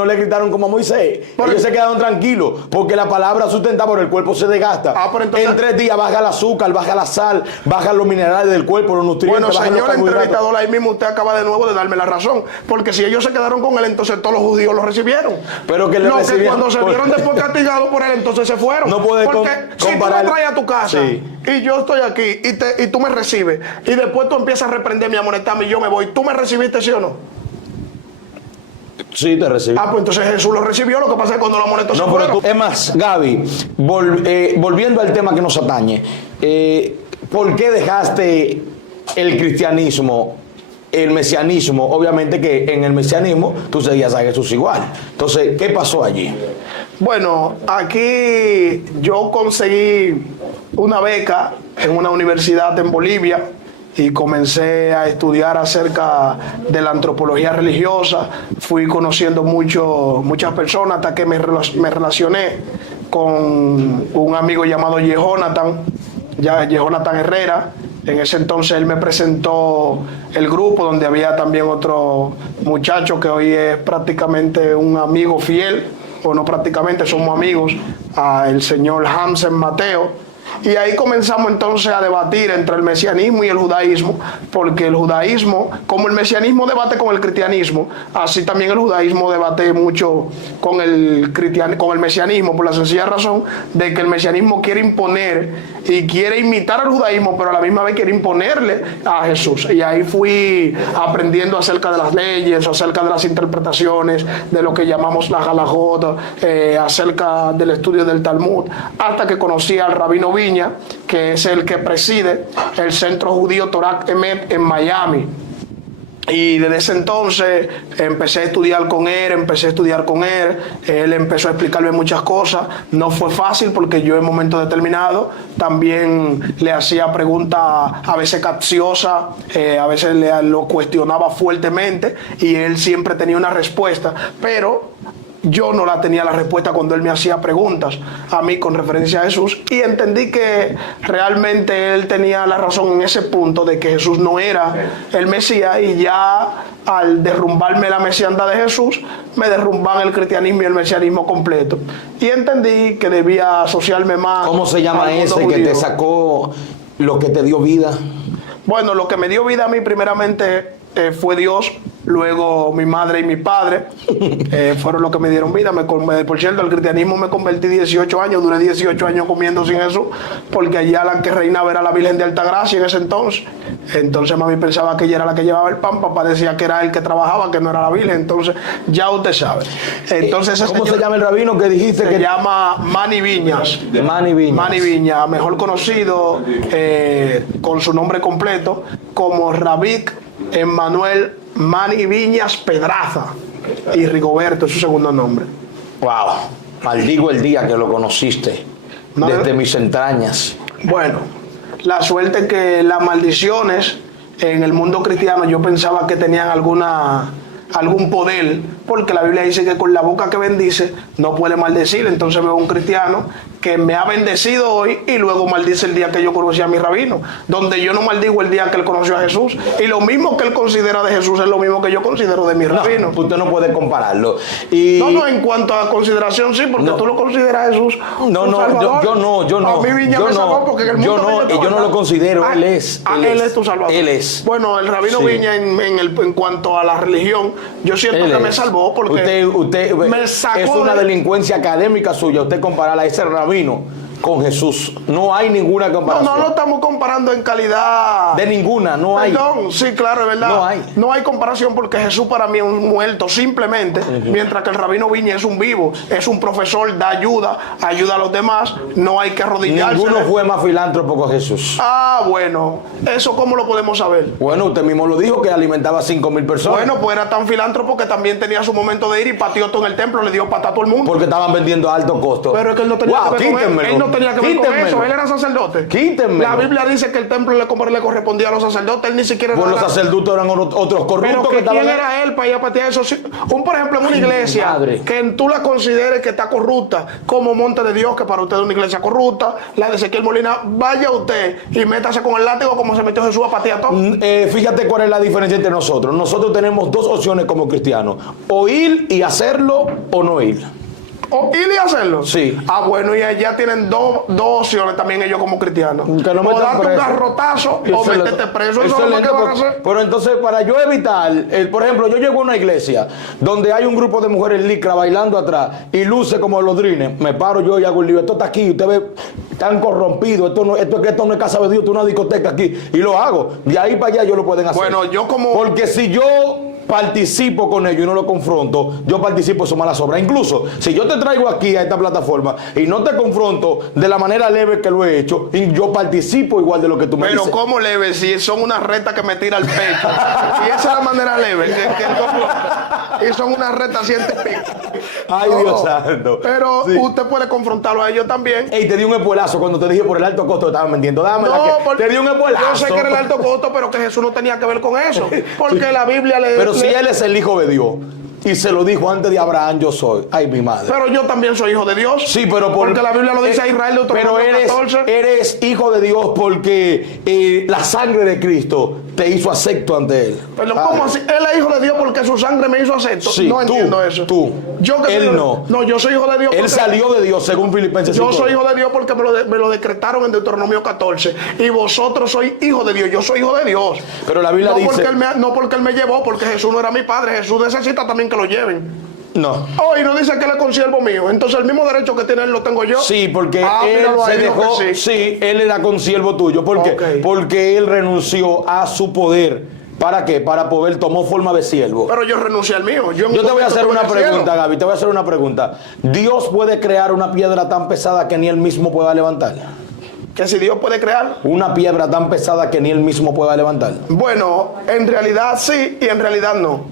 le gritaron como a Moisés. Ellos se quedaron tranquilos porque la palabra sustenta, pero el cuerpo se desgasta. Pero entonces, en 3 días baja el azúcar, baja la sal, bajan los minerales del cuerpo, los nutrientes. Bueno, bajan señor los entrevistador, ahí mismo usted acaba de nuevo de darme la razón. Porque si ellos se quedaron con él, entonces todos los judíos lo recibieron. Pero que que cuando se vieron después castigados por él, entonces se fueron. No puede porque si tú me traes a tu casa y yo estoy aquí y tú me recibes y después tú empiezas a reprenderme y a amonestarme y yo me voy, ¿tú me recibiste, sí o no? Sí, te recibí. Pues entonces Jesús lo recibió, lo que pasa es que cuando lo amonestó se fueron. Es más, Gaby, volviendo al tema que nos atañe, ¿por qué dejaste el cristianismo, el mesianismo? Obviamente que en el mesianismo tú seguías a Jesús igual. Entonces, ¿qué pasó allí? Bueno, aquí yo conseguí una beca en una universidad en Bolivia y comencé a estudiar acerca de la antropología religiosa. Fui conociendo muchas personas hasta que me relacioné con un amigo llamado Jonathan Herrera. En ese entonces él me presentó el grupo donde había también otro muchacho que hoy es prácticamente un amigo fiel, o no prácticamente, somos amigos, el señor Hamsen Mateo. Y ahí comenzamos entonces a debatir entre el mesianismo y el judaísmo, porque el judaísmo, como el mesianismo debate con el cristianismo, así también el judaísmo debate mucho con el mesianismo, por la sencilla razón de que el mesianismo quiere imponer y quiere imitar al judaísmo, pero a la misma vez quiere imponerle a Jesús. Y ahí fui aprendiendo acerca de las leyes, acerca de las interpretaciones, de lo que llamamos la halajot, acerca del estudio del Talmud, hasta que conocí al rabino Viña, que es el que preside el Centro Judío Torah Emet en Miami. Y desde ese entonces empecé a estudiar con él, él empezó a explicarme muchas cosas. No fue fácil porque yo en momentos determinados también le hacía preguntas a veces capciosas, a veces lo cuestionaba fuertemente y él siempre tenía una respuesta, pero yo no la tenía la respuesta cuando él me hacía preguntas a mí con referencia a Jesús, y entendí que realmente él tenía la razón en ese punto de que Jesús no era el Mesías, y ya al derrumbarme la mesiandad de Jesús me derrumban el cristianismo y el mesianismo completo, y entendí que debía asociarme más. ¿Cómo se llama ese que te sacó, lo que te dio vida? Bueno, lo que me dio vida a mí primeramente fue Dios. Luego mi madre y mi padre fueron los que me dieron vida. Por cierto, al cristianismo me convertí 18 años, duré 18 años comiendo sin Jesús, porque allá la que reinaba era la Virgen de Altagracia en ese entonces. Entonces mami pensaba que ella era la que llevaba el pan, papá decía que era el que trabajaba, que no era la Virgen. Entonces ya usted sabe. Entonces, ¿cómo se llama el rabino que dijiste? Se llama Manny Viñas. Manny Viñas, mejor conocido con su nombre completo como Rabí Emmanuel Manny Viñas Pedraza y Rigoberto es su segundo nombre. Wow, maldigo el día que lo conociste, desde mis entrañas. Bueno, la suerte es que las maldiciones en el mundo cristiano yo pensaba que tenían algún poder, porque la Biblia dice que con la boca que bendice no puede maldecir. Entonces veo un cristiano que me ha bendecido hoy y luego maldice el día que yo conocí a mi rabino, donde yo no maldigo el día que él conoció a Jesús, y lo mismo que él considera de Jesús es lo mismo que yo considero de mi rabino. Usted no puede compararlo. No, en cuanto a consideración sí, porque tú lo consideras a Jesús. Yo no. A mí Viña me salvó porque en el mundo yo no lo considero, él es tu salvador. Él es. Bueno, el rabino Viña en cuanto a la religión, yo siento que me salvó porque usted me sacó es una delincuencia académica suya, usted compararla a ese rabino con Jesús. No hay ninguna No, comparación. no lo estamos comparando en calidad. De ninguna, no hay. Perdón, sí, claro, es verdad. No hay. No hay comparación porque Jesús para mí es un muerto, simplemente, mientras que el rabino Viña es un vivo, es un profesor, da ayuda, ayuda a los demás, no hay que arrodillarse. Ninguno fue más filántropo que Jesús. Ah, bueno, ¿eso cómo lo podemos saber? Bueno, usted mismo lo dijo, que alimentaba a 5,000 personas. Bueno, pues era tan filántropo que también tenía su momento de ir y pateó todo en el templo, le dio pata a todo el mundo. Porque estaban vendiendo a alto costo. Pero es que él no tenía Wow, que ver con eso. quítenmelo. Él no tenía que ver con Quítenmelo. eso. Él era sacerdote. Quítenmelo. La Biblia dice que el templo le correspondía a los sacerdotes. Él ni siquiera Pues los era. sacerdotes eran otros Pero corruptos que que estaban quién ahí. era él para ir a patear eso. Por ejemplo, en una iglesia madre. que tú la consideres que está corrupta, como Monte de Dios, que para usted es una iglesia corrupta, la de Ezequiel Molina, vaya usted y métase con el látigo como se metió Jesús a patear todo. Fíjate cuál es la diferencia entre nosotros. Nosotros tenemos dos opciones como cristianos: o ir y hacerlo o no ir. O ir y hacerlo. Sí. Ah, bueno, y allá tienen dos opciones también ellos como cristianos. Que no o metan darte un preso. garrotazo o Excelente. meterte preso. Eso es lo Excelente, que van a hacer. pero entonces, para yo evitar, por ejemplo, yo llego a una iglesia donde hay un grupo de mujeres licra bailando atrás y luce como los drines, me paro yo y hago el lío. Esto está aquí, usted ve, tan corrompido, esto no es casa de Dios, esto es una discoteca aquí, y lo hago. De ahí para allá yo lo pueden hacer. Bueno, yo como. Porque si yo participo con ellos y no lo confronto, yo participo en su mala obras. Incluso si yo te traigo aquí a esta plataforma y no te confronto de la manera leve que lo he hecho, y yo participo igual de lo que tú me Pero dices. ¿cómo leve? Si son una recta que me tira al pecho. Y esa es la manera leve. Y son una recta 100 pico. Ay, Dios santo. Pero Sí. usted puede confrontarlo a ellos también. Ey, te di un espuelazo cuando te dije por el alto costo que estaban vendiendo. Dámela No, que porque te di un espuelazo. yo sé que era el alto costo, pero que Jesús no tenía que ver con eso. Porque la Biblia le. Pero si le- él es el hijo de Dios y se lo dijo antes de Abraham, yo soy. Ay, mi madre. Pero yo también soy hijo de Dios. Sí, pero porque la Biblia lo dice a Israel de pero eres hijo de Dios porque la sangre de Cristo te hizo acepto ante él. Pero ¿cómo así? Él es hijo de Dios porque su sangre me hizo acepto. Sí, no tú, entiendo eso. tú. Yo que Él soy- no. No, yo soy hijo de Dios. Él porque- salió de Dios según Filipenses Yo 5. soy hijo de Dios porque me lo decretaron en Deuteronomio 14. Y vosotros sois hijos de Dios. Yo soy hijo de Dios. Pero la Biblia No dice... no porque él me llevó, porque Jesús no era mi padre. Jesús necesita también que lo lleven. No. Oh, y no dice que él es consiervo mío. Entonces el mismo derecho que tiene él lo tengo yo. Sí, porque él míralo se ahí, dijo dejó... que Sí, él era consiervo tuyo. ¿Por qué? Ok. Porque él renunció a su poder. ¿Para qué? Para poder tomó forma de siervo. Pero yo renuncié al mío. Yo te voy a hacer una pregunta, Gaby. Te voy a hacer una pregunta. ¿Dios puede crear una piedra tan pesada que ni él mismo pueda levantar? Que si Dios puede crear. Una piedra tan pesada que ni él mismo pueda levantar. Bueno, en realidad sí y en realidad no.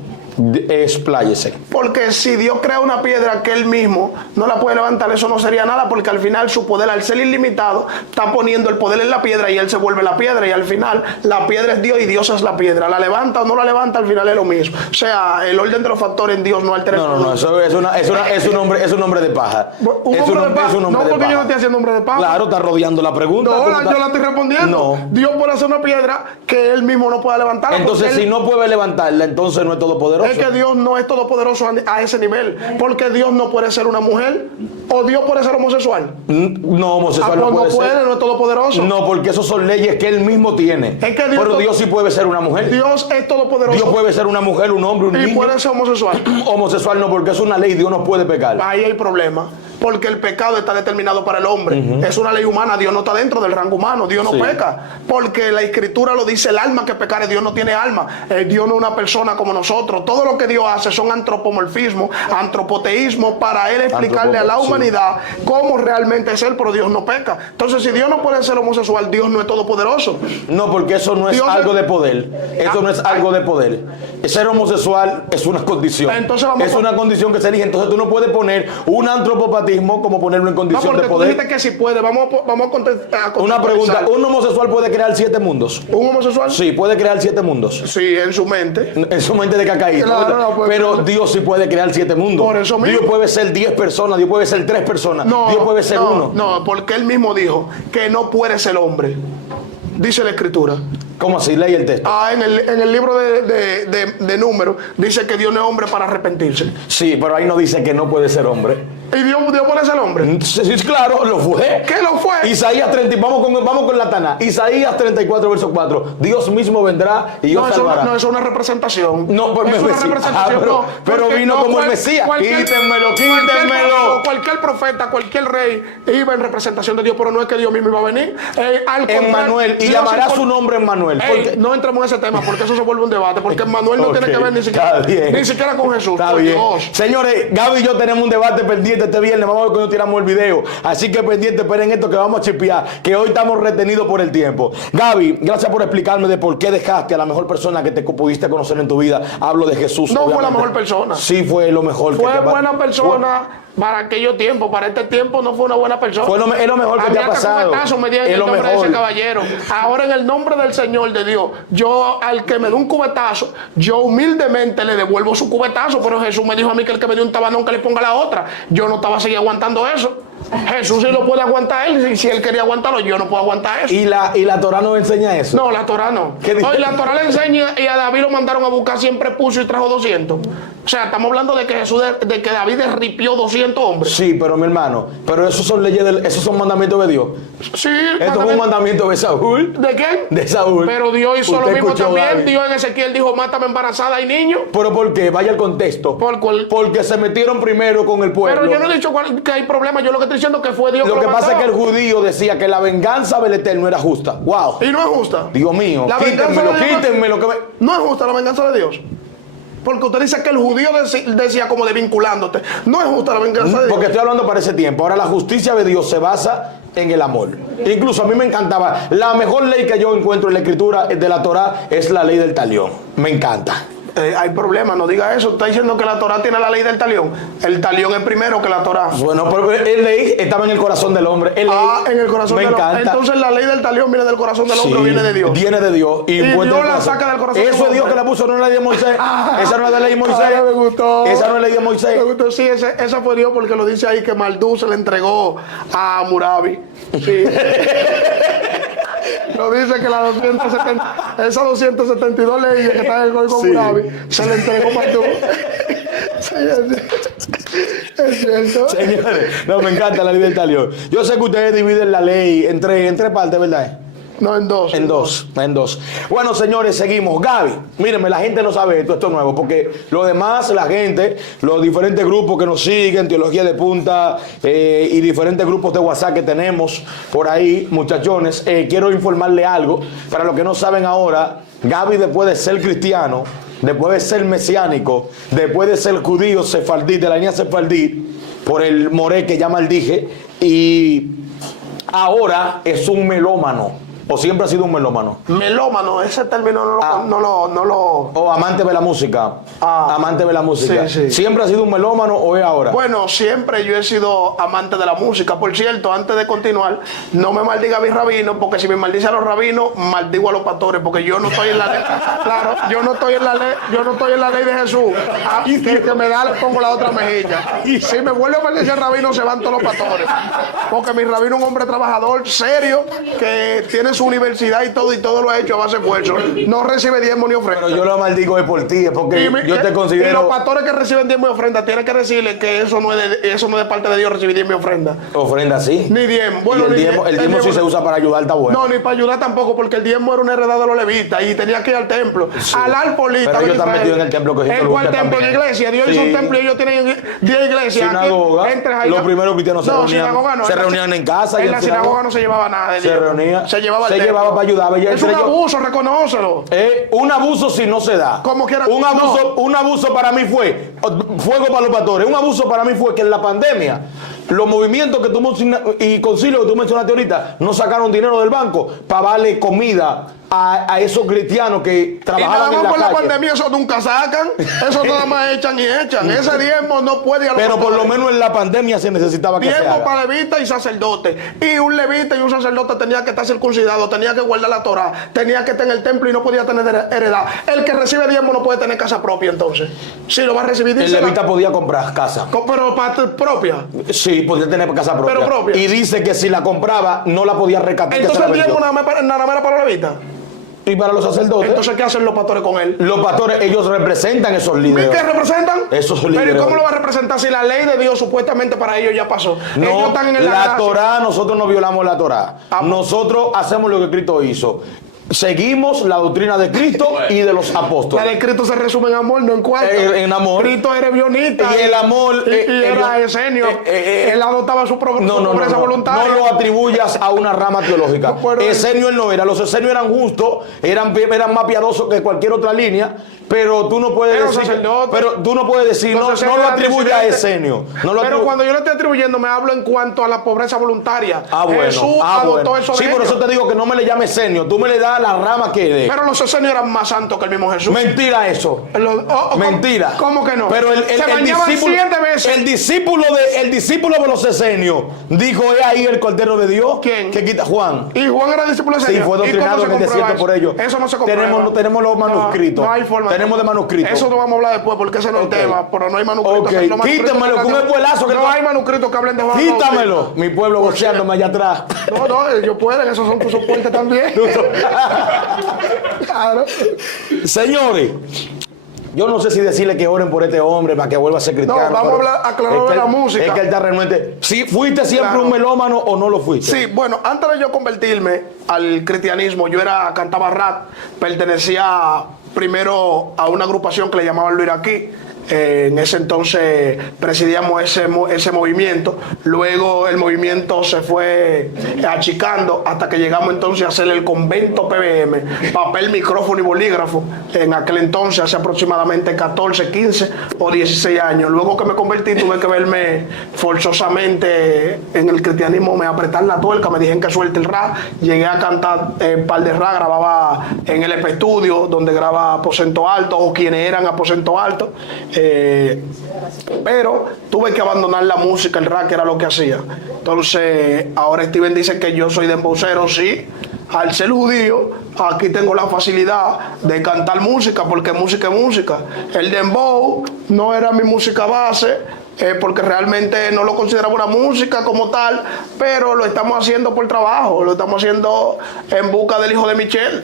Expláyese. Porque si Dios crea una piedra que él mismo no la puede levantar, eso no sería nada, porque al final su poder, al ser ilimitado, está poniendo el poder en la piedra y él se vuelve la piedra, y al final la piedra es Dios y Dios es la piedra. La levanta o no la levanta, al final es lo mismo. O sea, el orden de los factores en Dios no altera el No, eso es un hombre de paja. Un hombre de paz. No, porque yo no estoy haciendo hombre de paz. Claro, está rodeando la pregunta. No, Tú no yo la estoy respondiendo. No. Dios puede hacer una piedra que él mismo no pueda levantar. Entonces, si no puede levantarla, entonces no es todopoderoso. Es que Dios no es todopoderoso a ese nivel. Porque Dios no puede ser una mujer. O Dios puede ser homosexual. No, homosexual Pues no puede ser. no es todopoderoso. No, porque esos son leyes que él mismo tiene. Es que Dios Pero Dios sí puede ser una mujer. Dios es todopoderoso. Dios puede ser una mujer, un hombre, un y niño. puede ser homosexual. Homosexual no, porque es una ley, Dios no puede pecar. Ahí hay problema. Porque el pecado está determinado para el hombre. Es una ley humana. Dios no está dentro del rango humano. Dios no Sí. peca. Porque la escritura lo dice: el alma que pecare. Dios no tiene alma. Dios no es una persona como nosotros. Todo lo que Dios hace son antropomorfismo, antropoteísmo, para él explicarle a la Sí. humanidad cómo realmente es él, pero Dios no peca. Entonces, si Dios no puede ser homosexual, Dios no es todopoderoso. No, porque eso no es Dios algo es- de poder. Eso no es algo de poder. Ser homosexual es una condición. Entonces vamos es a- una condición que se elige. Entonces tú no puedes poner un antropopatismo como ponerlo en No, condición porque de tú poder. dijiste que si puede. Vamos a contestar. Una pregunta, ¿un homosexual puede crear 7 mundos? ¿Un homosexual? Sí, puede crear 7 mundos. Sí, en su mente. En su mente de cacaíto. Claro, no, pues, pero claro. Dios sí puede crear 7 mundos. Por eso mismo. Dios puede ser 10 personas, Dios puede ser 3 personas, Dios puede ser no, uno. No, porque él mismo dijo que no puede ser hombre. Dice la escritura. ¿Cómo así? Lee el texto. En el libro de Números dice que Dios no es hombre para arrepentirse. Sí, pero ahí no dice que no puede ser hombre. ¿Y Dios pone ese nombre? Sí, claro, lo fue. ¿Qué lo fue? Isaías 30, vamos con la Tana. Isaías 34, verso 4. Dios mismo vendrá y os salvará. No, eso es una representación. No, pues es una representación. Pero vino como el Mesías. Quítenmelo. Cualquier profeta, cualquier rey iba en representación de Dios, pero no es que Dios mismo iba a venir. Al Emmanuel, y llamará su nombre Emmanuel. No entremos en ese tema, porque eso se vuelve un debate, porque Emmanuel no tiene que ver ni siquiera con Jesús. Está bien. Dios. Señores, Gaby y yo tenemos un debate pendiente este viernes. Vamos a ver cuando tiramos el video. Así que pendiente, esperen esto que vamos a chipear, que hoy estamos retenidos por el tiempo. Gaby, gracias por explicarme de por qué dejaste a la mejor persona que te pudiste conocer en tu vida. Hablo de Jesús. No obviamente. fue la mejor persona. Sí fue lo mejor. Fue buena persona. Para aquellos tiempos, para este tiempo no fue una buena persona. Es lo mejor que te ha pasado. Me dieron el nombre de ese caballero. Ahora en el nombre del Señor de Dios, yo al que me dé un cubetazo, yo humildemente le devuelvo su cubetazo, pero Jesús me dijo a mí que el que me dio un tabanón que le ponga la otra. Yo no estaba así aguantando eso. Jesús sí lo puede aguantar él, y si él quería aguantarlo, yo no puedo aguantar eso. ¿Y la Torah no enseña eso? No, la Torah no. Hoy la Torah le enseña y a David lo mandaron a buscar, siempre puso y trajo 200. O sea, estamos hablando de que de que David derripió 200 hombres. Sí, pero mi hermano, pero esos son leyes, esos son mandamientos de Dios. Sí. Esto es un mandamiento de Saúl. ¿De quién? De Saúl. Pero Dios hizo lo mismo también. David. Dios en Ezequiel dijo, mátame embarazada y niño. ¿Pero por qué? Vaya el contexto. Porque se metieron primero con el pueblo. Pero yo no he dicho que hay problema. Yo lo que estoy diciendo es que fue Dios lo que pasa mandó. es que el judío decía que la venganza del Eterno era justa. ¡Wow! Y no es justa. Dios mío, quítenmelo. No es justa la venganza de Dios. Porque usted dice que el judío decía como de vinculándote. No es justa la venganza de Dios. Porque estoy hablando para ese tiempo. Ahora la justicia de Dios se basa en el amor. Incluso a mí me encantaba. La mejor ley que yo encuentro en la escritura de la Torah es la ley del talión. Me encanta. Hay problema, no diga eso. Está diciendo que la Torah tiene la ley del talión. El talión es primero que la Torah. Bueno, pero el ley estaba en el corazón del hombre. En el corazón del hombre. Entonces la ley del talión viene del corazón del hombre, o viene de Dios. Viene de Dios. Y Dios la saca del corazón. Eso es Dios que la puso, no es la ley de Moisés. Esa no es la ley de Moisés. Me gustó. Esa no es la ley de Moisés. Me gustó, sí, esa fue Dios, porque lo dice ahí que Mardú se le entregó a Murabi. Sí. Lo dice que esas 272 leyes que están en el código Murabi se le entregó Mardú. Sí, es cierto. Señores, no, me encanta la ley del talión. Yo sé que ustedes dividen la ley en tres partes, ¿verdad? No, en dos. En dos. Bueno, señores, seguimos. Gaby, mírenme, la gente no sabe esto es nuevo, porque lo demás, la gente, los diferentes grupos que nos siguen, Teología de Punta y diferentes grupos de WhatsApp que tenemos por ahí, muchachones, quiero informarle algo. Para los que no saben ahora, Gaby, después de ser cristiano, después de ser mesiánico, después de ser judío, sefardí, de la línea sefardí, por el moré que ya maldije, y ahora es un melómano. ¿O siempre ha sido un melómano? Melómano, ese término no lo... ¿O amante de la música? Amante de la música. Sí. ¿Siempre ha sido un melómano o es ahora? Bueno, siempre yo he sido amante de la música. Por cierto, antes de continuar, no me maldiga a mis rabinos, porque si me maldice a los rabinos, maldigo a los pastores, porque yo no estoy en la ley. Claro, yo no estoy en la ley de Jesús. Que me da, le pongo la otra mejilla. Y si me vuelve a maldecir el rabino, se van todos los pastores. Porque mi rabino es un hombre trabajador, serio, que tiene su universidad y todo lo ha hecho a base de esfuerzo. No recibe diezmo ni ofrenda. Pero yo lo maldigo es por ti, es porque yo te considero... Y los pastores que reciben diezmo y ofrenda tienen que decirle que eso no es de parte de Dios recibir diezmo y ofrenda. Ofrenda sí. Ni diezmo. Bueno, el diezmo sí se usa para ayudar, está bueno. No, ni para ayudar tampoco, porque el diezmo era una heredad de los levitas y tenía que ir al templo. Sí. Al alpolita. Pero ellos están metidos en el templo que ¿En cuál templo? En iglesia. Dios hizo un templo y ellos tienen 10 iglesias. Sinagoga. Los primeros cristianos se reunían en casa. En la sinagoga no se llevaba nada de Dios. Se reunía. Se llevaba para ayudar. Es un abuso, reconócelo. Un abuso si no se da. Como quiera. Un abuso para mí fue fuego para los pastores. Un abuso para mí fue que en la pandemia los movimientos que tú y concilios que tú mencionaste ahorita no sacaron dinero del banco para darle comida a esos cristianos que trabajaban en la por calle. La pandemia eso nunca sacan, eso nada más echan y echan. Ese diezmo no puede ir a los Pero por lo menos en la pandemia se necesitaba que se haga. Diezmo para levita y sacerdote. Y un levita y un sacerdote tenía que estar circuncidado, tenía que guardar la Torah, tenía que estar en el templo y no podía tener heredad. El que recibe diezmo no puede tener casa propia entonces. Si lo va a recibir, el levita podía comprar casa. Pero propia. Sí, podía tener casa propia. Pero propia. Y dice que si la compraba no la podía recatar. Entonces el diezmo nada más era para los levitas. y para los sacerdotes. Entonces, ¿qué hacen los pastores con él? Los pastores, ellos representan esos líderes. ¿Qué representan? Esos líderes. Pero ¿y cómo lo va a representar si la ley de Dios supuestamente para ellos ya pasó? No, ellos están en la Torá, nosotros no violamos la Torá. Nosotros hacemos lo que Cristo hizo. Seguimos la doctrina de Cristo y de los apóstoles. La de Cristo se resume en amor, no en cuarto. En amor. Cristo era bionita. Y el amor. Y era esenio. Él adoptaba su pobreza voluntaria. No lo atribuyas a una rama teológica. Esenio él no era. Los esenios eran justos, eran más piadosos que cualquier otra línea. Pero tú no puedes decir. Pero tú no puedes decir, no lo atribuyas a Esenio. Pero cuando yo lo estoy atribuyendo, me hablo en cuanto a la pobreza voluntaria. Bueno. Jesús adoptó eso de Sí, por eso te digo que no me le llames Esenio. Tú me le das la rama que de. Pero los esenios eran más santos que el mismo Jesús. Mentira eso. Mentira. ¿Cómo que no? Pero el discípulo, 7 veces. el discípulo de los esenios dijo, ¿es ahí el Cordero de Dios? ¿Quién? Que quita Juan. Y Juan era discípulo de Esenio. Sí, fue doctrinado en el desierto por ellos. Eso no se comprueba. Tenemos los manuscritos. No hay forma. Tenemos de manuscritos. Eso no vamos a hablar después porque ese no es el tema. Pero no hay manuscritos. Quítamelo con un espuelazo. No hay manuscritos que hablen de Juan. Quítamelo. Mi pueblo goceándome allá atrás. No, ellos pueden. Esos son tus soportes también. Claro. Señores, yo no sé si decirle que oren por este hombre para que vuelva a ser cristiano. No, vamos a aclarar de la música. Es que él está realmente. ¿Sí, ¿fuiste siempre un melómano o no lo fuiste? Sí, bueno, antes de yo convertirme al cristianismo, cantaba rap, pertenecía primero a una agrupación que le llamaban Lo Iraquí. En ese entonces presidíamos ese movimiento. Luego el movimiento se fue achicando hasta que llegamos entonces a hacer el convento PBM, papel, micrófono y bolígrafo. En aquel entonces, hace aproximadamente 14, 15 o 16 años. Luego que me convertí, tuve que verme forzosamente en el cristianismo, me apretaron la tuerca, me dijeron que suelte el rap. Llegué a cantar un par de rap, grababa en el EP Studio, donde graba Aposento Alto o quienes eran Aposento Alto. Pero tuve que abandonar la música, el rap, que era lo que hacía. Entonces, ahora Steven dice que yo soy dembowcero, sí. Al ser judío, aquí tengo la facilidad de cantar música, porque música es música. El dembow no era mi música base, porque realmente no lo consideraba una música como tal, pero lo estamos haciendo por trabajo, lo estamos haciendo en busca del hijo de Michelle.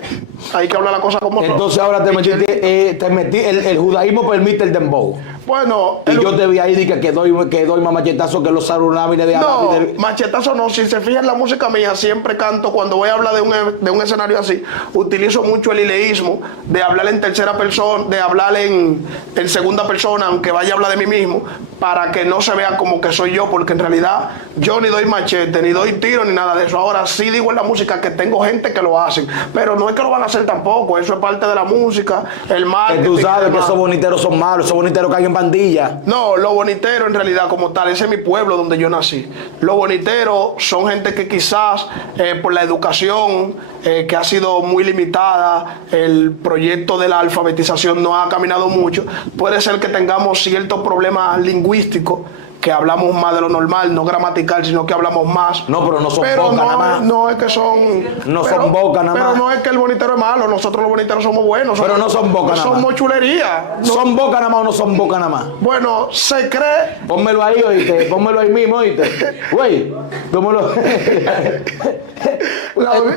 Hay que hablar la cosa como son. Entonces ahora te metí, el judaísmo permite el dembow. Bueno, y yo te vi ahí que doy más machetazo que los sarunábiles de no, machetazo no. Si se fijan, la música mía siempre canto, cuando voy a hablar de un escenario así, utilizo mucho el ileísmo, de hablar en tercera persona, de hablar en segunda persona, aunque vaya a hablar de mí mismo, para que no se vea como que soy yo, porque en realidad yo ni doy machete, ni doy tiro, ni nada de eso. Ahora sí digo en la música que tengo gente que lo hacen, pero no es que lo van a hacer tampoco, eso es parte de la música, el marketing. Tú sabes que esos boniteros son malos, esos boniteros caen en pandilla. No, los boniteros en realidad como tal, ese es mi pueblo donde yo nací. Los boniteros son gente que quizás por la educación que ha sido muy limitada, el proyecto de la alfabetización no ha caminado mucho, puede ser que tengamos ciertos problemas lingüísticos, que hablamos más de lo normal, no gramatical, sino que hablamos más. No, pero no son boca nada más. No es que son... No son boca nada más. Pero no es que el bonitero es malo, nosotros los boniteros somos buenos. Pero no son boca nada más. Somos chulería. ¿Son boca nada más o no son boca nada más? Bueno, se cree... Pónmelo ahí, oíste. Pónmelo ahí mismo, oíste. Güey, pónmelo...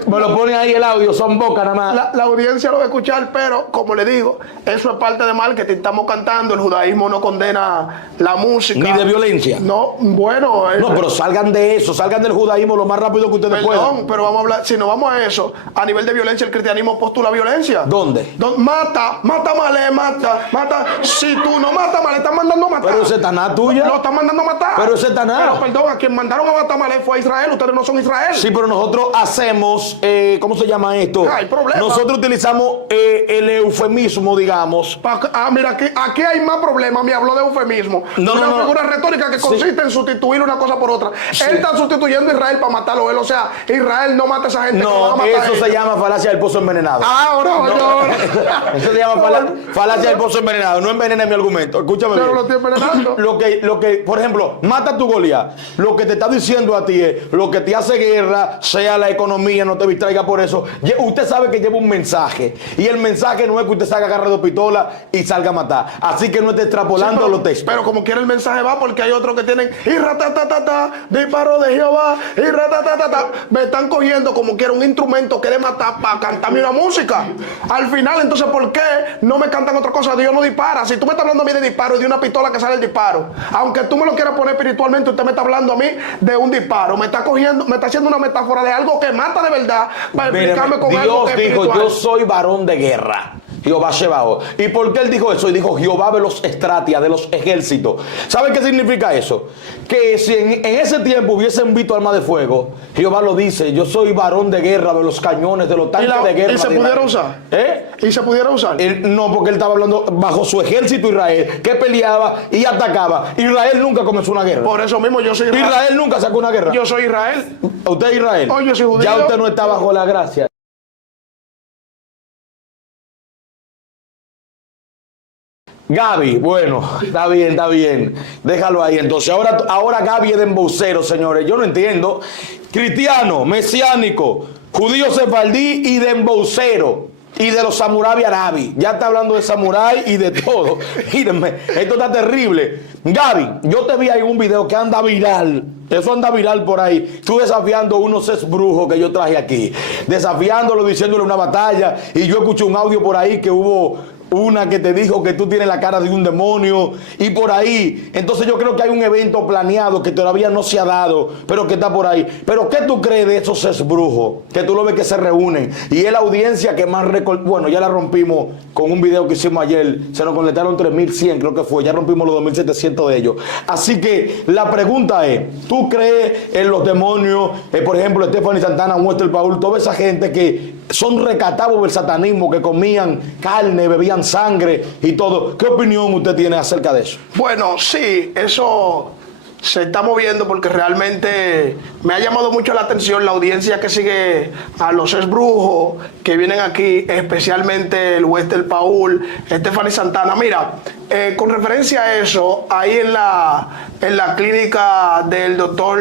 Me lo pone ahí el audio, son boca nada más. La audiencia lo va a escuchar, pero como le digo, eso es parte de marketing. Estamos cantando, el judaísmo no condena la música. Ni de violencia. No, bueno. No, pero salgan de eso, salgan del judaísmo lo más rápido que ustedes puedan. Pero vamos a hablar, si nos vamos a eso, a nivel de violencia, el cristianismo postula violencia. ¿Dónde? Mata male, mata. Si tú no matas male, están mandando a matar. Pero ese Satanás tuya. Lo están mandando a matar. Pero ese Satanás. Pero perdón, a quien mandaron a matar male fue a Israel, ustedes no son Israel. Sí, pero nosotros hacemos, ¿cómo se llama esto? Hay problema. Nosotros utilizamos el eufemismo, digamos. Mira, aquí hay más problemas. Me habló de eufemismo. Una figura retórica que consiste en sustituir una cosa por otra. Sí. Él está sustituyendo a Israel para matarlo él. O sea, Israel no mata a esa gente. No, eso se llama falacia del pozo envenenado. Ahora. Eso se llama falacia del pozo envenenado. No envenene mi argumento. Escúchame bien. Pero lo estoy envenenando. Lo que, por ejemplo, mata a tu Goliat. Lo que te está diciendo a ti es, lo que te hace guerra, sea la economía, no te distraiga por eso. Usted sabe que lleva un mensaje. Y el mensaje no es que usted salga agarre dos pistolas y salga a matar. Así que no esté extrapolando los textos. Pero como quiera el mensaje va, porque hay hay otros que tienen, y ratatatata, disparo de Jehová, y ratatatata. Me están cogiendo como quiera un instrumento que de matar para cantarme una música. Al final, entonces, ¿por qué no me cantan otra cosa? Dios no dispara. Si tú me estás hablando a mí de disparo y de una pistola que sale el disparo, aunque tú me lo quieras poner espiritualmente, usted me está hablando a mí de un disparo. Me está cogiendo, me está haciendo una metáfora de algo que mata de verdad para explicarme con algo que es Dios dijo, espiritual. yo soy varón de guerra. Jehová Shebaot. ¿Y por qué él dijo eso? Y dijo Jehová de los estratia, de los ejércitos. ¿Sabe qué significa eso? Que si en ese tiempo hubiesen visto armas de fuego, Jehová lo dice, yo soy varón de guerra, de los cañones, de los tanques de guerra. ¿Y se pudiera usar? ¿Y se pudiera usar? No, porque él estaba hablando bajo su ejército Israel, que peleaba y atacaba. Israel nunca comenzó una guerra. Por eso mismo yo soy Israel. Israel nunca sacó una guerra. Yo soy Israel. ¿Usted es Israel? Oh, yo soy judío. Ya usted no está bajo la gracia. Gaby, bueno, está bien, déjalo ahí. Entonces, ahora Gaby es de embocero, señores. Yo no entiendo. Cristiano, mesiánico, judío sefardí y de embocero. Y de los samuráis árabes. Ya está hablando de samurái y de todo. Mírenme, esto está terrible. Gaby, yo te vi ahí un video que anda viral. Eso anda viral por ahí. Tú desafiando unos esbrujos que yo traje aquí. Desafiándolo, diciéndole una batalla. Y yo escuché un audio por ahí que hubo una que te dijo que tú tienes la cara de un demonio y por ahí. Entonces yo creo que hay un evento planeado que todavía no se ha dado, pero que está por ahí. Pero ¿qué tú crees de esos esbrujos? Que tú lo ves que se reúnen. Y es la audiencia que más bueno, ya la rompimos con un video que hicimos ayer. Se nos conectaron 3.100, creo que fue. Ya rompimos los 2.700 de ellos. Así que la pregunta es, ¿tú crees en los demonios? Por ejemplo, Stephanie Santana, Muestra el Paul, toda esa gente que son recatados del satanismo, que comían carne, bebían sangre y todo. ¿Qué opinión usted tiene acerca de eso? Bueno, sí, eso se está moviendo porque realmente me ha llamado mucho la atención la audiencia que sigue a los esbrujos que vienen aquí, especialmente el Wester Paul, Stephanie Santana. Mira, con referencia a eso, ahí en la clínica del doctor,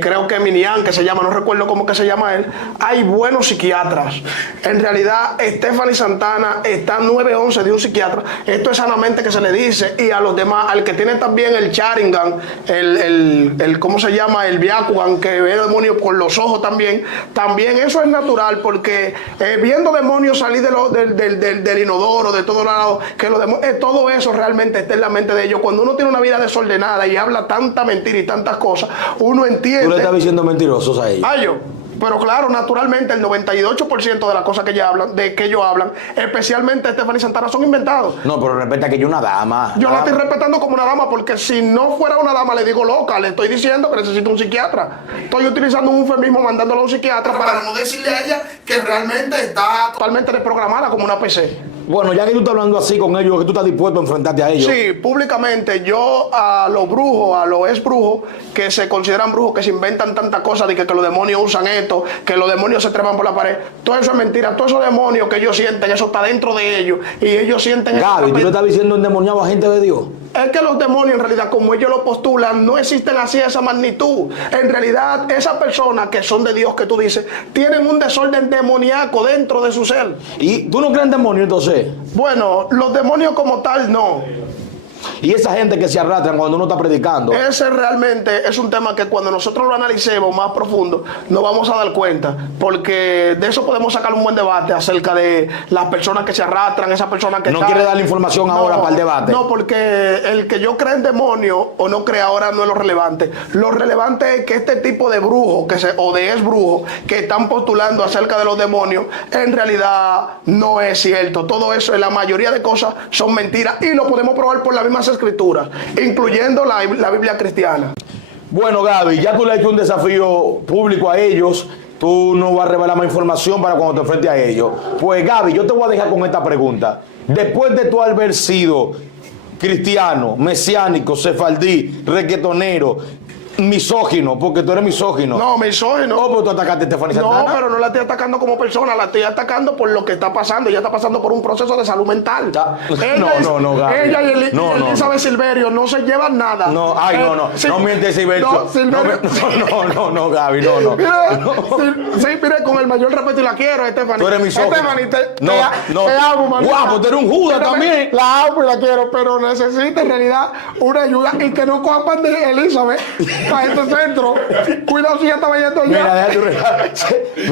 creo que Minian, que se llama, no recuerdo cómo que se llama él, hay buenos psiquiatras. En realidad, Stephanie Santana está 911 de un psiquiatra. Esto es sanamente que se le dice. Y a los demás, al que tiene también el Sharingan, ¿cómo se llama? El Byakugan, que ve demonios por los ojos también eso es natural, porque viendo demonios salir del inodoro, de todos lados, que los demonios, todo eso realmente está en la mente de ellos. Cuando uno tiene una vida desordenada y habla tanta mentira y tantas cosas, uno entiende. Tú le estás diciendo mentirosos a ellos. Pero claro, naturalmente el 98% de las cosas que ellos hablan, especialmente Stephanie Santana, son inventados. No, pero respeta que yo una dama. Yo la estoy respetando como una dama, porque si no fuera una dama le digo loca, le estoy diciendo que necesito un psiquiatra. Estoy utilizando un eufemismo mandándolo a un psiquiatra para no decirle a ella que realmente está totalmente desprogramada como una PC. Bueno, ya que tú estás hablando así con ellos, que tú estás dispuesto a enfrentarte a ellos. Sí, públicamente yo a los brujos, a los exbrujos, que se consideran brujos, que se inventan tantas cosas de que los demonios usan esto, que los demonios se trepan por la pared, todo eso es mentira. Todos esos demonios que ellos sienten, eso está dentro de ellos, y ellos sienten... Gaby, ¿tú le estás diciendo endemoniado a gente de Dios? Es que los demonios, en realidad, como ellos lo postulan, no existen así a esa magnitud. En realidad, esas personas que son de Dios, que tú dices, tienen un desorden demoníaco dentro de su ser. ¿Y tú no crees en demonios entonces? Bueno, los demonios como tal, no. Y esa gente que se arrastran cuando uno está predicando. Ese realmente es un tema que cuando nosotros lo analicemos más profundo nos vamos a dar cuenta, porque de eso podemos sacar un buen debate acerca de las personas que se arrastran, esas personas que... No quiere dar la información ahora para el debate. No, porque el que yo crea en demonio o no crea ahora no es lo relevante. Lo relevante es que este tipo de brujos o de exbrujos que están postulando acerca de los demonios, en realidad no es cierto. Todo eso, la mayoría de cosas son mentiras, y lo podemos probar por la misma escrituras, incluyendo la Biblia cristiana. Bueno, Gaby, ya tú le has hecho un desafío público a ellos. Tú no vas a revelar más información para cuando te enfrentes a ellos. Pues, Gaby, yo te voy a dejar con esta pregunta. Después de tú haber sido cristiano, mesiánico, sefardí, requetonero, misógino, porque tú eres misógino. No, misógino. Oh, pues tú atacaste a Stephanie No, Santana. pero no la estoy atacando como persona, la estoy atacando por lo que está pasando. Ella está pasando por un proceso de salud mental. No, Gaby. Ella y Elizabeth no. Silverio no se llevan nada. No, no mientes, Silverio. No, Silverio. No, Gaby, no. Sí, mire, con el mayor respeto y la quiero, Stephanie. Tú eres misógino. Stephanie, te amo, No. mamita. Guapo, tú eres un Judas también. La amo y la quiero, pero necesita en realidad una ayuda y que no cojan de Elizabeth para este centro. Cuidado si ya estaba yendo allá. Mira, deja tu regalo.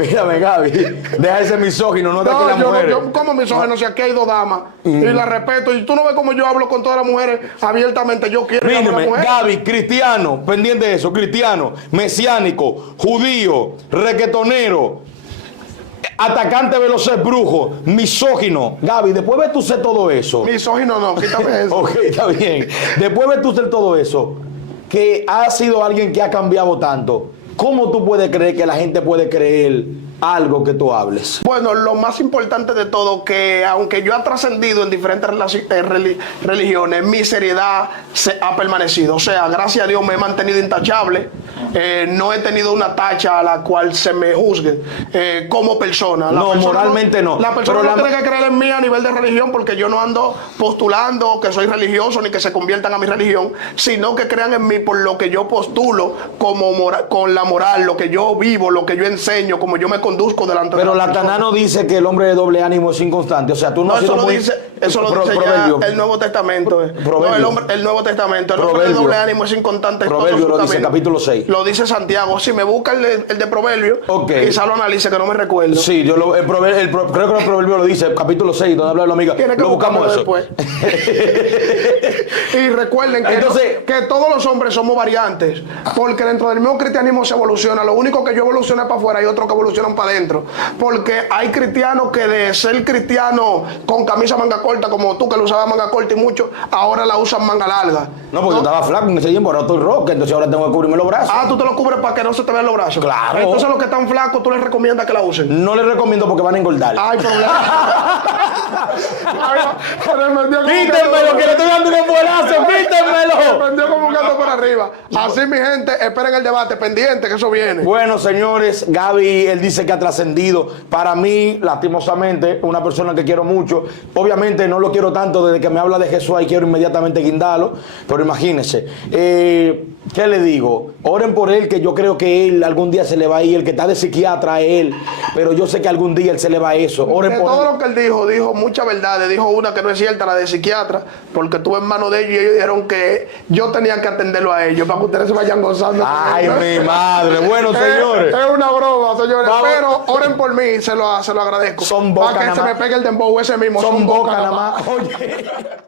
Mírame, Gaby. Deja ese misógino, no ataques a las mujeres. Yo como misógino, si aquí hay dos damas y la respeto. Y tú no ves como yo hablo con todas las mujeres abiertamente. Yo quiero hablar con las Mírame, mujeres. Gaby, cristiano, pendiente de eso, cristiano, mesiánico, judío, requetonero, atacante veloces brujo, misógino. Gaby, después de tú ser todo eso. Misógino no, quítame eso. Ok, está bien. Después de tú ser todo eso, que ha sido alguien que ha cambiado tanto, ¿cómo tú puedes creer que la gente puede creer algo que tú hables? Bueno, lo más importante de todo, que aunque yo he trascendido en diferentes religiones, mi seriedad se ha permanecido. O sea, gracias a Dios me he mantenido intachable. No he tenido una tacha a la cual se me juzgue como persona. Moralmente no. La persona no tiene que creer en mí a nivel de religión, porque yo no ando postulando que soy religioso ni que se conviertan a mi religión, sino que crean en mí por lo que yo postulo como con la moral, lo que yo vivo, lo que yo enseño, como yo me conduzco delante de la persona. Pero la Tanano dice que el hombre de doble ánimo es inconstante. O sea, tú no has sido muy... Eso lo dice ya el Nuevo Testamento. No, el Nuevo Testamento. El hombre de doble ánimo es inconstante. Proverbio lo dice, capítulo 6. Lo dice Santiago. Si me busca el de Proverbio, quizá lo analice, que no me recuerdo. Sí, creo que el Proverbio lo dice, capítulo 6, donde habla la amiga. Lo buscamos eso después. Y recuerden que todos los hombres somos variantes, porque dentro del mismo cristianismo se evoluciona. Lo único que yo evolucioné para afuera y otros que evolucionan para adentro. Porque hay cristianos que de ser cristiano con camisa manga corta, como tú que lo usabas manga corta y mucho, ahora la usan manga larga. No, porque yo estaba flaco en ese tiempo, ahora estoy rock, entonces ahora tengo que cubrirme los brazos. Ah, tú te lo cubres para que no se te vean los brazos. Claro. Entonces los que están flacos, tú les recomiendas que la usen. No les recomiendo porque van a engordar. Ay, problema. Quítenmelo, que le estoy dando un bolazo, quítenmelo. Me prendió como un gato por arriba. Así, mi gente, esperen el debate, pendiente, que eso viene. Bueno, señores, Gaby, él dice que ha trascendido. Para mí, lastimosamente, una persona que quiero mucho. Obviamente no lo quiero tanto desde que me habla de Jesús y quiero inmediatamente guindarlo. Pero imagínense. ¿Qué le digo? Oren por él, que yo creo que él algún día se le va a ir. El que está de psiquiatra es él. Pero yo sé que algún día él se le va a eso. Oren de por todo él. lo que él dijo muchas verdades. Dijo una que no es cierta, la de psiquiatra, porque estuve en manos de ellos y ellos dijeron que yo tenía que atenderlo a ellos para que ustedes se vayan gozando. Ay, mi madre. Bueno, señores. Es una broma, señores. Vamos. Pero oren por mí, se lo agradezco. Son boca para que se me pegue el dembow ese mismo. Son boca nada más. Oye.